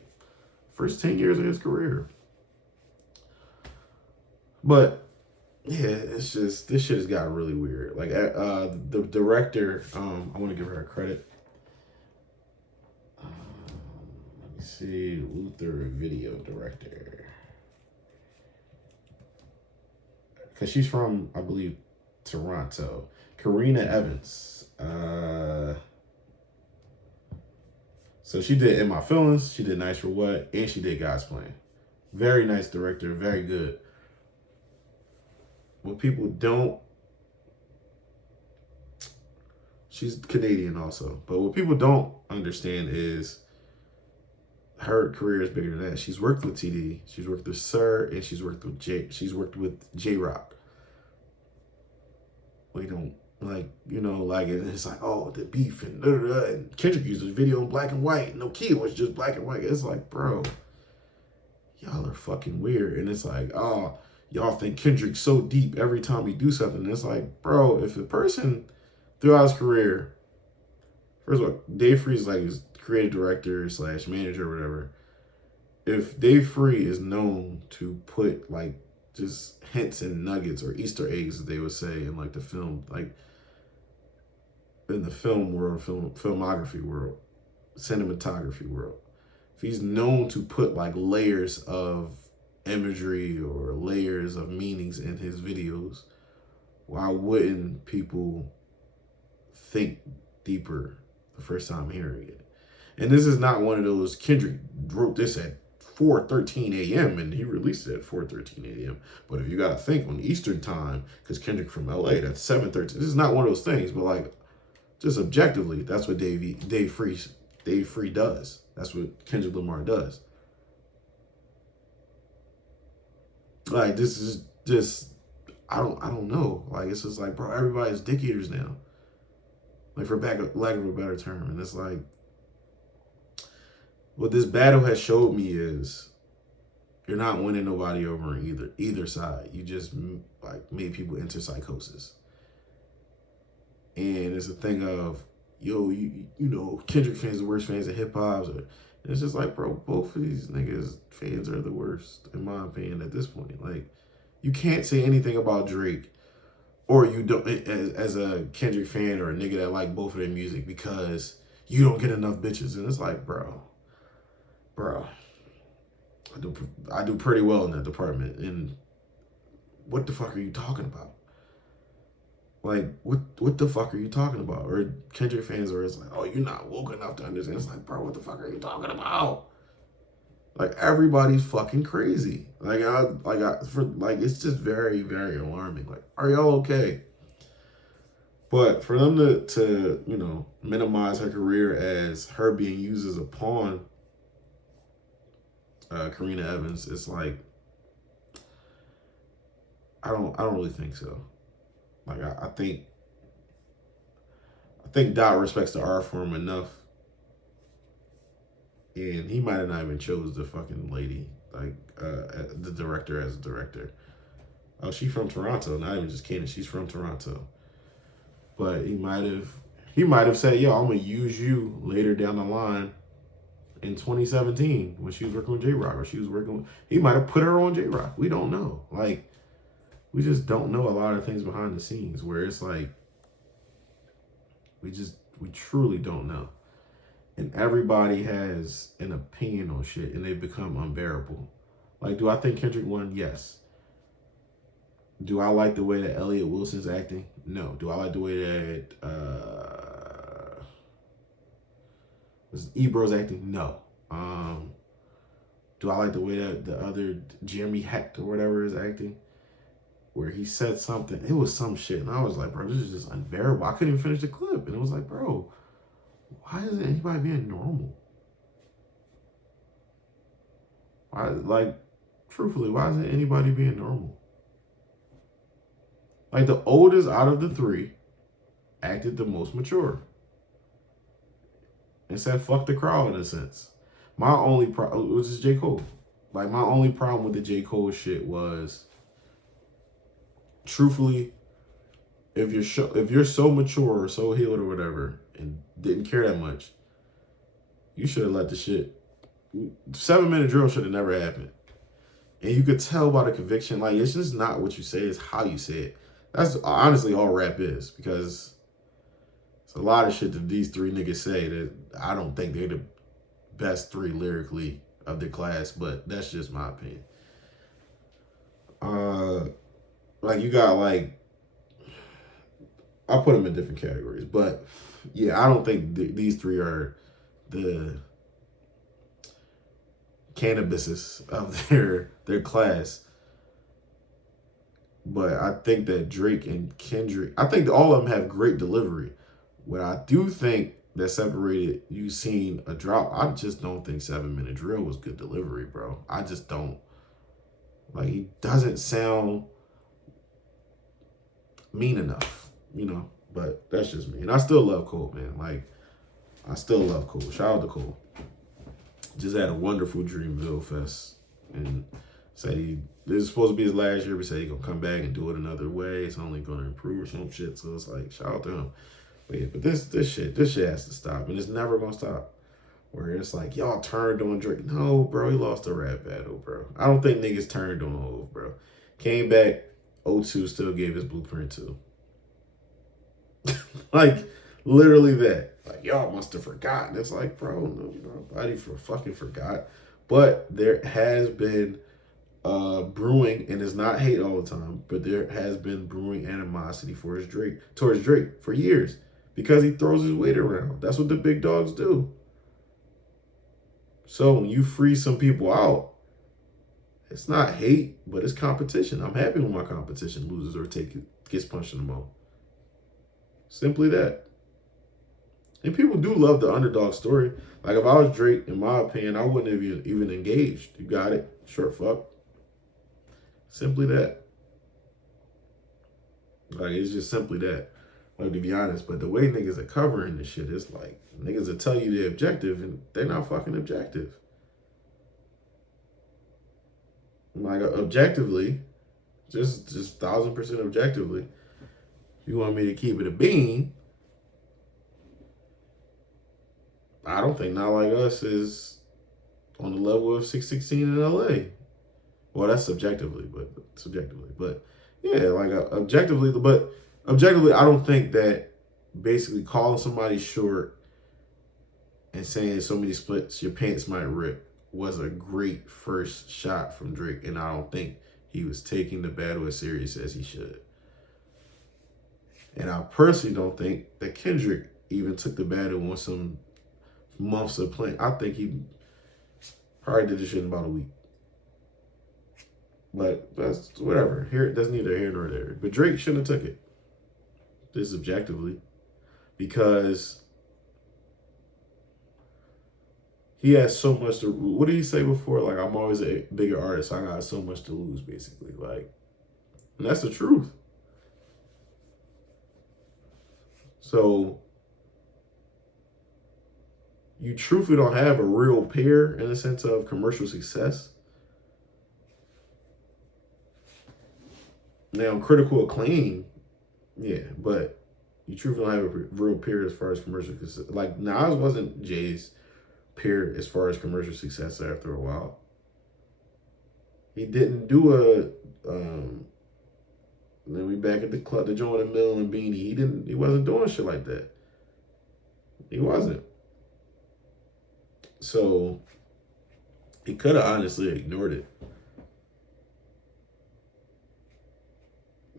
first 10 years of his career. But yeah, it's just this shit has got really weird. Like the director, I want to give her a credit. Let me see, Luther video director, because she's from, I believe, Toronto. Karina Evans. So she did In My Feelings, she did Nice for What, and she did God's Plan. Very nice director, very good. What people don't, she's Canadian also, but what people don't understand is her career is bigger than that. She's worked with TD, she's worked with Sir, and she's worked with J-Rock. We don't it's like, oh, the beef and and Kendrick used a video in black and white. No kid was just black and white. It's like, bro, y'all are fucking weird. And it's like, oh, y'all think Kendrick's so deep every time he do something. And it's like, bro, if a person throughout his career, first of all, Dave Free is like his creative director / manager or whatever. If Dave Free is known to put like just hints and nuggets or Easter eggs, as they would say in like the film, like in the film world, filmography world, cinematography world, if he's known to put like layers of imagery or layers of meanings in his videos, why wouldn't people think deeper the first time hearing it? And this is not one of those, Kendrick wrote this at 4:13 a.m. and he released it at 4:13 a.m. But if you gotta think on Eastern time, because Kendrick from LA, that's 7:13. This is not one of those things, but like just objectively, that's what Dave Free does. That's what Kendrick Lamar does. Like this is just I don't know. Like it's just like, bro, everybody's dick eaters now. Like for lack of a better term. And it's like, what this battle has showed me is you're not winning nobody over on either side. You just like made people enter psychosis. And it's a thing of, yo, you know, Kendrick fans are the worst fans of hip hop. It's just like, bro, both of these niggas fans are the worst, in my opinion, at this point. Like, you can't say anything about Drake, or you don't, as a Kendrick fan or a nigga that like both of their music, because you don't get enough bitches. And it's like, bro, I do pretty well in that department. And what the fuck are you talking about? Like, what the fuck are you talking about? Or Kendrick fans are, it's like, oh, you're not woke enough to understand. It's like, bro, what the fuck are you talking about? Like, everybody's fucking crazy. It's just very, very alarming. Like, are y'all okay? But for them to you know, minimize her career as her being used as a pawn, Karina Evans, it's like, I don't really think so. Like I think Dot respects the art form enough And he might have not even chose the fucking lady, like the director as a director. Oh, she's from Toronto, not even just Canada. She's from Toronto. But he might have said, "Yo, I'm gonna use you later down the line." In 2017, when she was working with J Rock, or she was working with, he might have put her on J Rock. We don't know. Like, we just don't know a lot of things behind the scenes where it's like, we truly don't know. And everybody has an opinion on shit and they become unbearable. Like, do I think Kendrick won? Yes. Do I like the way that Elliot Wilson's acting? No. Do I like the way that was Ebro's acting? No. Do I like the way that the other Jeremy Hecht or whatever is acting? Where he said something, it was some shit, and I was like, bro, this is just unbearable. I couldn't even finish the clip, and it was like, bro, why isn't anybody being normal? Why, like, truthfully, why isn't anybody being normal? Like, the oldest out of the three acted the most mature. And said, fuck the crowd in a sense. My only problem was just J. Cole. Like, my only problem with the J. Cole shit was, truthfully, if you're so mature or so healed or whatever and didn't care that much, you should have let the shit. 7-minute drill should have never happened. And you could tell by the conviction, like, it's just not what you say, it's how you say it. That's honestly all rap is, because it's a lot of shit that these three niggas say that I don't think they're the best three lyrically of their class, but that's just my opinion. Like, you got, like, I'll put them in different categories, but yeah, I don't think these three are the cannabises of their class. But I think that Drake and Kendrick, I think all of them have great delivery. What I do think that separated, you seen a drop, I just don't think 7-minute drill was good delivery, bro. I just don't. Like, he doesn't sound mean enough, you know? But that's just me. And I still love Cole, man. Like, I still love Cole. Shout out to Cole. Just had a wonderful Dreamville Fest. And said this is supposed to be his last year, but said he's going to come back and do it another way. It's only going to improve or some shit. So it's like, shout out to him. But yeah, but this shit has to stop. And it's never going to stop. Where it's like, y'all turned on Drake. No, bro, he lost a rap battle, bro. I don't think niggas turned on Hov, bro. Came back, 02 still gave his blueprint too. Like, literally that. Like, y'all must have forgotten. It's like, bro, nobody fucking forgot. But there has been brewing, and it's not hate all the time, but there has been brewing animosity towards Drake for years, because he throws his weight around. That's what the big dogs do. So when you freeze some people out, it's not hate, but it's competition. I'm happy when my competition loses or gets punched in the mouth. Simply that. And people do love the underdog story. Like, if I was Drake, in my opinion, I wouldn't have even engaged. You got it. Short fuck. Simply that. Like, it's just simply that. Like, to be honest, but the way niggas are covering this shit is like, niggas will tell you they're objective and they're not fucking objective. Like, objectively, just 1000% objectively, you want me to keep it a bean, I don't think Not Like Us is on the level of 616 in LA. Well, that's subjectively. But yeah, like objectively, I don't think that basically calling somebody short and saying so many splits your pants might rip was a great first shot from Drake, and I don't think he was taking the battle as serious as he should. And I personally don't think that Kendrick even took the battle on some months of playing. I think he probably did this shit in about a week. But that's whatever. That's neither here nor there. But Drake shouldn't have took it. This is objectively. Because he has so much to... What did he say before? Like, I'm always a bigger artist. So I got so much to lose, basically. Like, and that's the truth. So you truthfully don't have a real peer in the sense of commercial success. Now, critical acclaim, yeah, but you truthfully don't have a real peer as far as commercial success. Like, Nas wasn't Jay's peer as far as commercial success after a while. He didn't do then we back at the club, the joint in Mill and Beanie. He wasn't doing shit like that. He wasn't. So he could have honestly ignored it.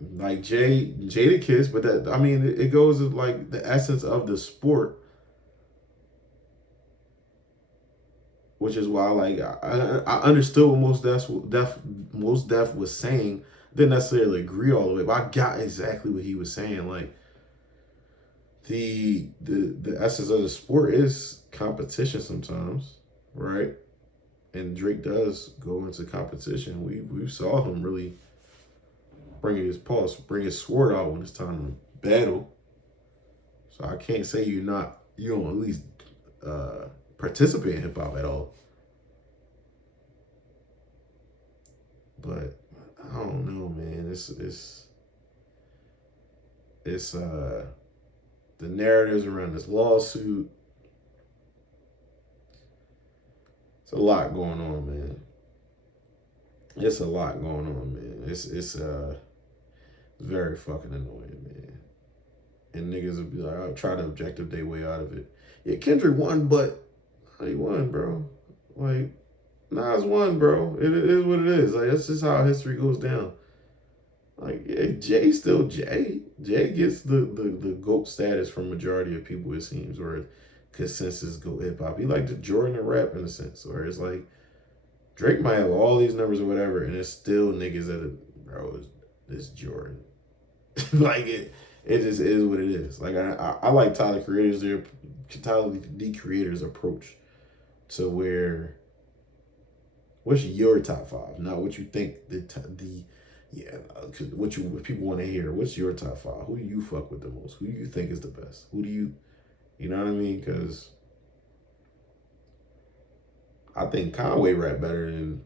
Like Jada Kiss, but that, I mean, it goes with like the essence of the sport, which is why like I understood what Most Def was saying. Didn't necessarily agree all the way, but I got exactly what he was saying. Like the essence of the sport is competition sometimes, right? And Drake does go into competition. We saw him really bring his sword out when it's time to battle. So I can't say you don't at least participate in hip hop at all. But I don't know, man. It's the narratives around this lawsuit. It's a lot going on, man. It's a lot going on, man. It's very fucking annoying, man. And niggas will be like, I'll try to objective their way out of it. Yeah, Kendrick won, but he won, bro. Like, Nas won, bro. It is what it is. Like, that's just how history goes down. Like, yeah, Jay's still Jay. Jay gets the GOAT status from majority of people, it seems, or consensus GOAT hip hop. He like the Jordan of rap in a sense, where it's like Drake might have all these numbers or whatever, and it's still niggas that bro, it's Jordan. Like it just is what it is. Like I like Tyler the Creator's approach to where what's your top five, not what you think what people want to hear. What's your top five? Who do you fuck with the most? Who do you think is the best? Who do you know what I mean? Because I think Conway rap better than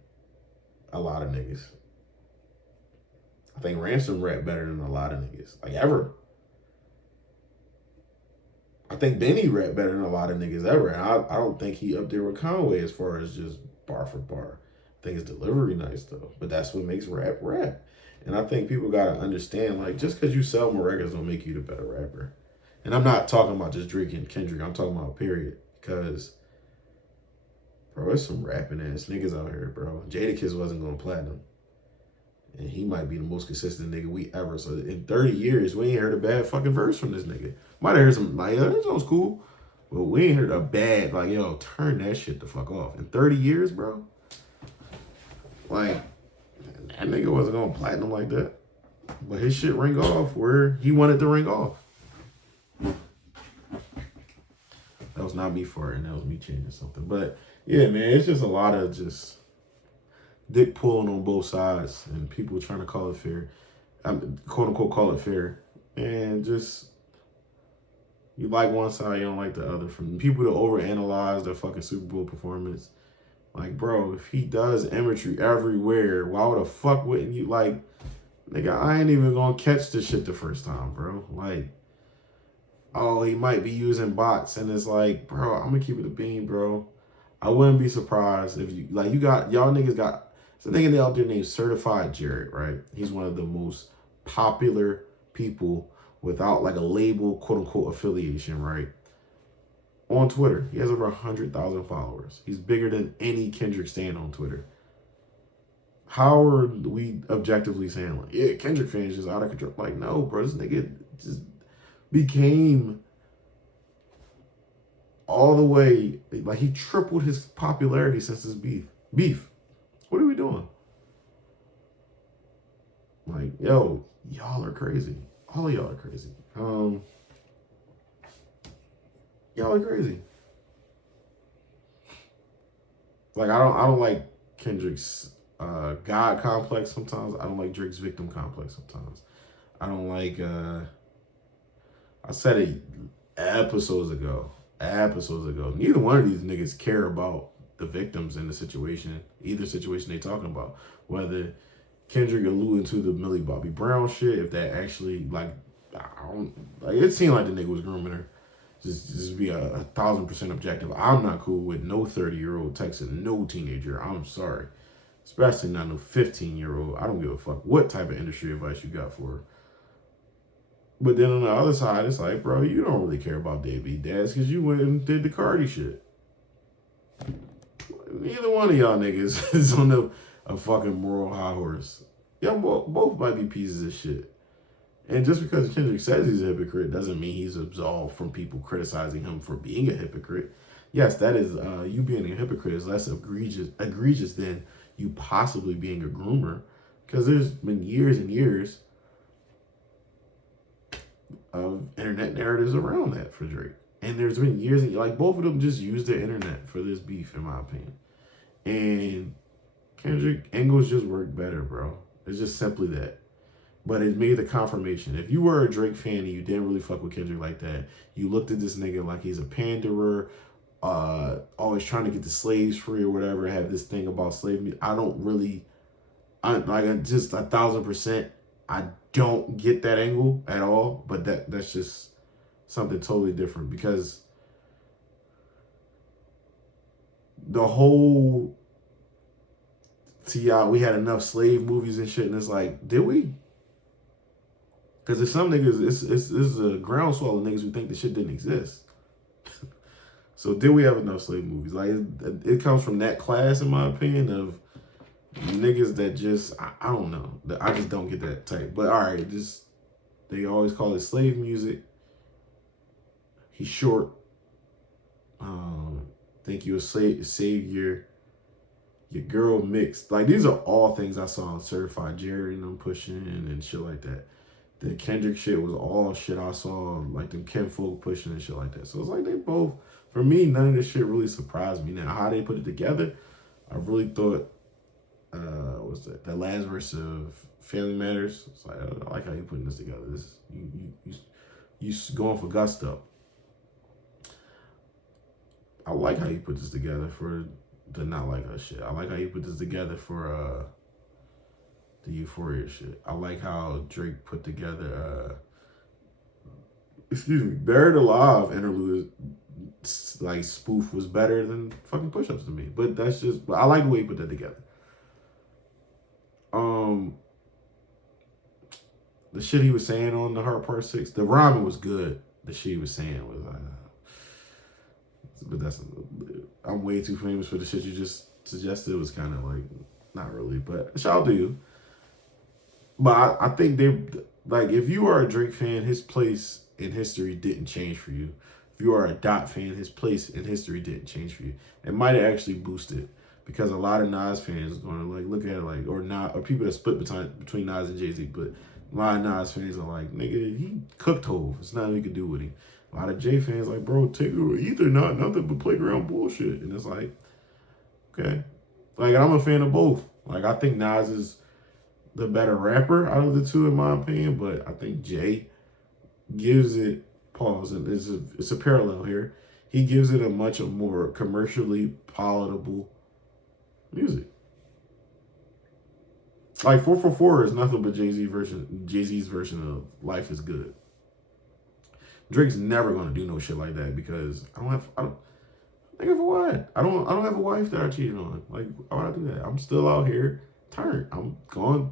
a lot of niggas. I think Ransom rap better than a lot of niggas. Like ever. I think Benny rap better than a lot of niggas ever. And I don't think he up there with Conway as far as just bar for bar. I think his delivery nice though. But that's what makes rap rap. And I think people gotta understand, like, just because you sell more records don't make you the better rapper. And I'm not talking about just Drake and Kendrick. I'm talking about period. Because, bro, there's some rapping ass niggas out here, bro. Jadakiss wasn't going platinum. And he might be the most consistent nigga we ever. So in 30 years, we ain't heard a bad fucking verse from this nigga. Might have heard some, like, this was cool. But we ain't heard a bad, like, yo, turn that shit the fuck off. In 30 years, bro? Like, that nigga wasn't going platinum like that. But his shit ring off where he wanted to ring off. That was not me farting. That was me changing something. But, yeah, man, it's just a lot of just dick pulling on both sides and people trying to call it fair. Quote unquote call it fair. And just, you like one side, you don't like the other. From people to overanalyze their fucking Super Bowl performance. Like, bro, if he does imagery everywhere, why the fuck wouldn't you, like, nigga, I ain't even gonna catch this shit the first time, bro. Like, oh, he might be using bots, and it's like, bro, I'm gonna keep it a bean, bro. I wouldn't be surprised if y'all niggas got, it's a nigga out there named Certified Jared, right? He's one of the most popular people without like a label, quote unquote, affiliation, right? On Twitter. He has over 100,000 followers. He's bigger than any Kendrick stan on Twitter. How are we objectively saying, like, yeah, Kendrick fans just out of control? Like, no, bro, this nigga just became all the way, like, he tripled his popularity since his beef. What are we doing? Like, yo, y'all are crazy. All of y'all are crazy. Y'all are crazy. Like, I don't like Kendrick's God complex sometimes. I don't like Drake's victim complex sometimes. I don't like, I said it episodes ago. episodes ago. Neither one of these niggas care about the victims in the situation, either situation they talking about. Whether Kendrick alluding to the Millie Bobby Brown shit, if that actually it seemed like the nigga was grooming her. Just be 1,000% objective. I'm not cool with no 30-year-old texting no teenager. I'm sorry. Especially not no 15-year-old. I don't give a fuck what type of industry advice you got for her. But then on the other side, it's like, bro, you don't really care about deadbeat dads because you went and did the Cardi shit. Neither one of y'all niggas is on a fucking moral high horse. Y'all both might be pieces of shit. And just because Kendrick says he's a hypocrite doesn't mean he's absolved from people criticizing him for being a hypocrite. Yes, that is, you being a hypocrite is less egregious than you possibly being a groomer. Because there's been years and years of internet narratives around that for Drake. And there's been years, like both of them just used the internet for this beef, in my opinion. And Kendrick angles just work better, bro. It's just simply that. But it made the confirmation. If you were a Drake fan and you didn't really fuck with Kendrick like that, you looked at this nigga like he's a panderer, always trying to get the slaves free or whatever, have this thing about slavery. Just 1,000%, I don't get that angle at all. But that's just something totally different, because the whole we had enough slave movies and shit, and it's like, did we? Because there's some niggas, it's a groundswell of niggas who think the shit didn't exist. So did we have enough slave movies? Like, it comes from that class, in my opinion, of niggas that just, I don't know. I just don't get that type. But all right, they always call it slave music. He's short. Think you a savior. Your girl mixed. Like, these are all things I saw on Certified Jerry and them pushing and shit like that. The Kendrick shit was all shit I saw, like them Ken Folk pushing and shit like that. So it's like they both, for me, none of this shit really surprised me. Now, how they put it together, I really thought, what's that? That last verse of Family Matters. It's like, I like how you putting this together. This you going for gusto. I like how you put this together for the not like us shit. I like how you put this together for the Euphoria shit. I like how Drake put together Buried Alive interlude, like, spoof was better than fucking Push-Ups to me. But that's just, I like the way he put that together. The shit he was saying on the Heart Part 6, the rhyming was good. The shit he was saying was like, but I'm way too famous for the shit you just suggested. It was kind of like, not really, but shout out to you. But I think if you are a Drake fan, his place in history didn't change for you. If you are a Dot fan, his place in history didn't change for you. It might have actually boosted, because a lot of Nas fans are going to like look at it like, or people that split between Nas and Jay-Z, but a lot of Nas fans are like, nigga, he cooked Hov. It's nothing we could do with him. A lot of J fans like, bro, take Ether, nothing but playground bullshit. And it's like, okay. Like, I'm a fan of both. Like, I think Nas is the better rapper out of the two, in my opinion, but I think Jay gives it, pause, and it's a parallel here. He gives it a much more commercially palatable music. Like, 444 is nothing but Jay-Z's version of Life is Good. Drake's never gonna do no shit like that, because I don't have a wife. I don't have a wife that I cheated on. Like, why would I do that? I'm still out here turned. I'm going to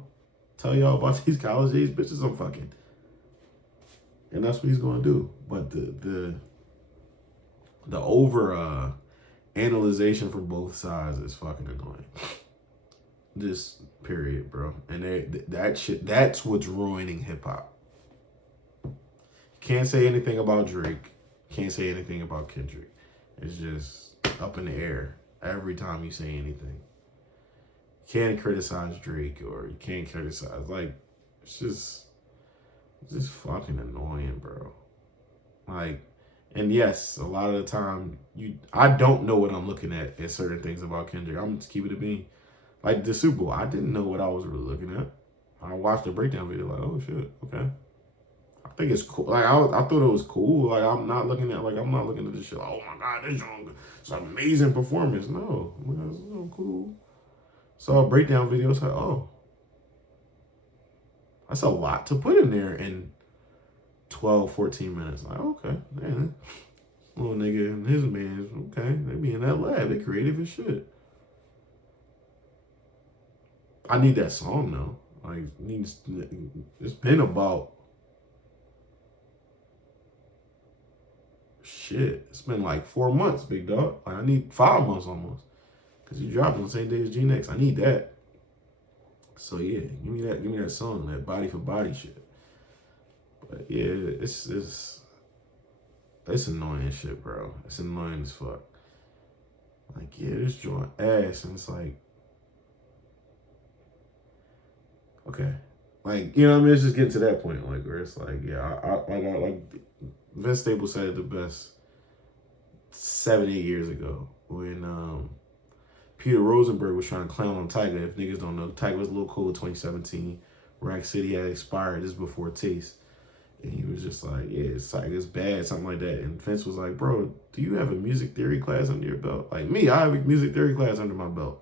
tell y'all about these college age bitches I'm fucking. And that's what he's gonna do. But the over analyzation from both sides is fucking annoying. Just period, bro. And that shit, that's what's ruining hip hop. Can't say anything about Drake. Can't say anything about Kendrick. It's just up in the air every time you say anything. You can't criticize Drake, or you can't criticize, like, it's just fucking annoying, bro. Like, and yes, a lot of the time I don't know what I'm looking at certain things about Kendrick. I'm just keeping it being. Like the Super Bowl, I didn't know what I was really looking at. I watched the breakdown video, like, oh shit, okay. think it's cool. Like I thought it was cool. Like I'm not looking at this shit. Like, oh my god, this song, it's an amazing performance. No, it's so cool. Saw a breakdown video. It's like, oh, that's a lot to put in there in 12, 14 minutes. Like, okay, man, little nigga and his man, okay, they be in that lab. They creative as shit. I need that song though. Like, it's been about shit. It's been like 4 months, big dog. Like, I need 5 months almost, cause you dropped on the same day as G-Next. I need that. So yeah, give me that song, that body for body shit. But yeah, it's annoying shit, bro. It's annoying as fuck. Like, yeah, this joint ass, and it's like, okay, like, you know what I mean? It's just getting to that point, like, where it's like, yeah, like Vince Staples said it the best 7, 8 years ago when Peter Rosenberg was trying to clown on Tyga. If niggas don't know, Tyga was a little cold 2017. Rack City had expired just before Taste. And he was just like, yeah, it's like, it's bad, something like that. And Vince was like, bro, do you have a music theory class under your belt? Like me, I have a music theory class under my belt.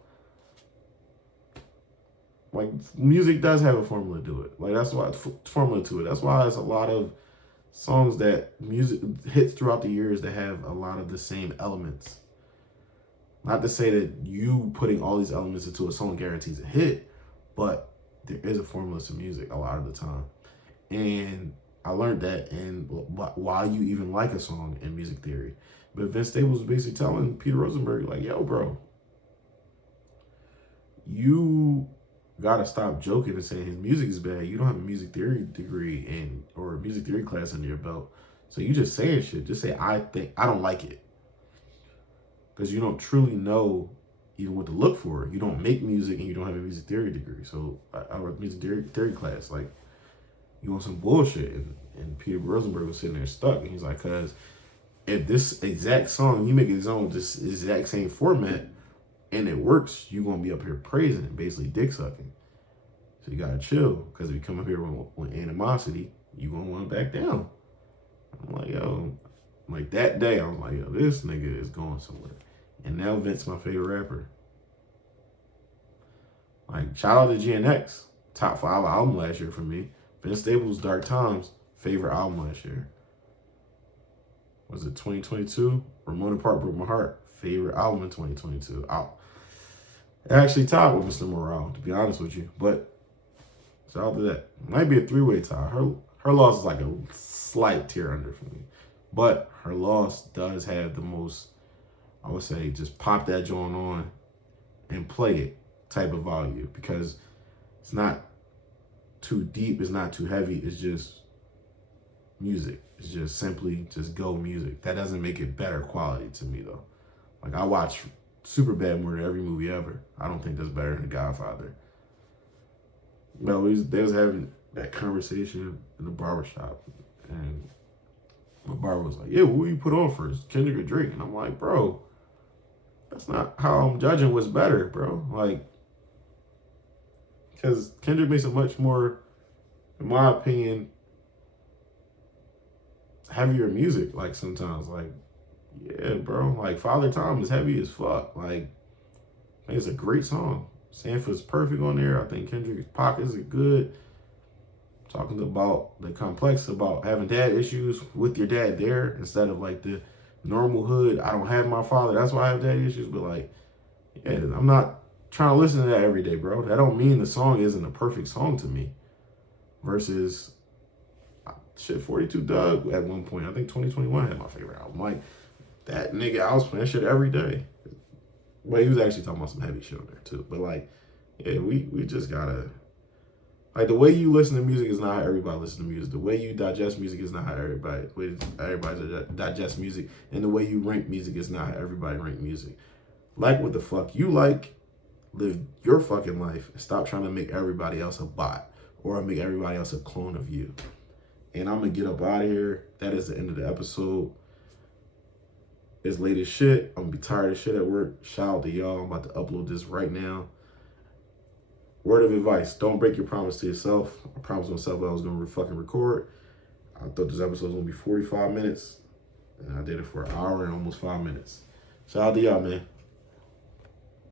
Like, music does have a formula to it. Like, that's why formula to it. That's why there's a lot of songs that music hits throughout the years that have a lot of the same elements. Not to say that you putting all these elements into a song guarantees a hit, but there is a formula to music a lot of the time. And I learned that in why you even like a song in music theory. But Vince Staples was basically telling Peter Rosenberg, like, yo, bro, you gotta stop joking and saying his music is bad. You don't have a music theory degree or a music theory class under your belt. So you just saying shit. Just say, I don't like it. Because you don't truly know even what to look for. You don't make music and you don't have a music theory degree. So I wrote music theory class. Like, you want some bullshit. And Peter Rosenberg was sitting there stuck. And he's like, cause if this exact song, you make it on this exact same format and it works, you're gonna be up here praising it, basically dick sucking. So you gotta chill. Because if you come up here with animosity, you gonna want to back down. I'm like, yo, like that day, I was like, yo, this nigga is going somewhere. And now Vince my favorite rapper. Like, shout out to GNX, top 5 album last year for me. Vince Staples' Dark Times, favorite album last year. Was it 2022? Ramona Park Broke My Heart, favorite album in 2022. It actually tied with Mr. Morale, to be honest with you. But shout out to that. Might be a 3-way tie. Her loss is like a slight tier under for me. But her loss does have the most, I would say, just pop that joint on and play it type of value, because it's not too deep, it's not too heavy, it's just music. It's just simply just go music. That doesn't make it better quality to me though. Like, I watch Superbad more than every movie ever. I don't think that's better than The Godfather. No, they was having that conversation in the barbershop, and my barber was like, yeah, what you put on first, Kendrick or Drake? And I'm like, bro, that's not how I'm judging what's better, bro. Like, because Kendrick makes a much more, in my opinion, heavier music. Like, sometimes, like, yeah, bro, like Father Time is heavy as fuck. Like, I think it's a great song. Sanford's perfect on there. I think Kendrick's pockets are good. Talking about the complex about having dad issues with your dad there, instead of like the normal hood, I don't have my father, that's why I have dad issues. But like, yeah, I'm not trying to listen to that every day, bro. That don't mean the song isn't a perfect song to me. Versus, shit, 42 Doug at one point, I think 2021 had my favorite album. Like, that nigga, I was playing shit every day. But he was actually talking about some heavy shit on there too. But like, yeah, we just gotta, like, the way you listen to music is not how everybody listens to music. The way you digest music is not how everybody digests music. And the way you rank music is not how everybody rank music. Like what the fuck you like, live your fucking life, and stop trying to make everybody else a bot or make everybody else a clone of you. And I'm gonna get up out of here. That is the end of the episode. It's late as shit. I'm gonna be tired of shit at work. Shout out to y'all. I'm about to upload this right now. Word of advice, don't break your promise to yourself. I promised myself I was gonna fucking record. I thought this episode was gonna be 45 minutes, and I did it for an hour and almost 5 minutes. Shout out to y'all, man.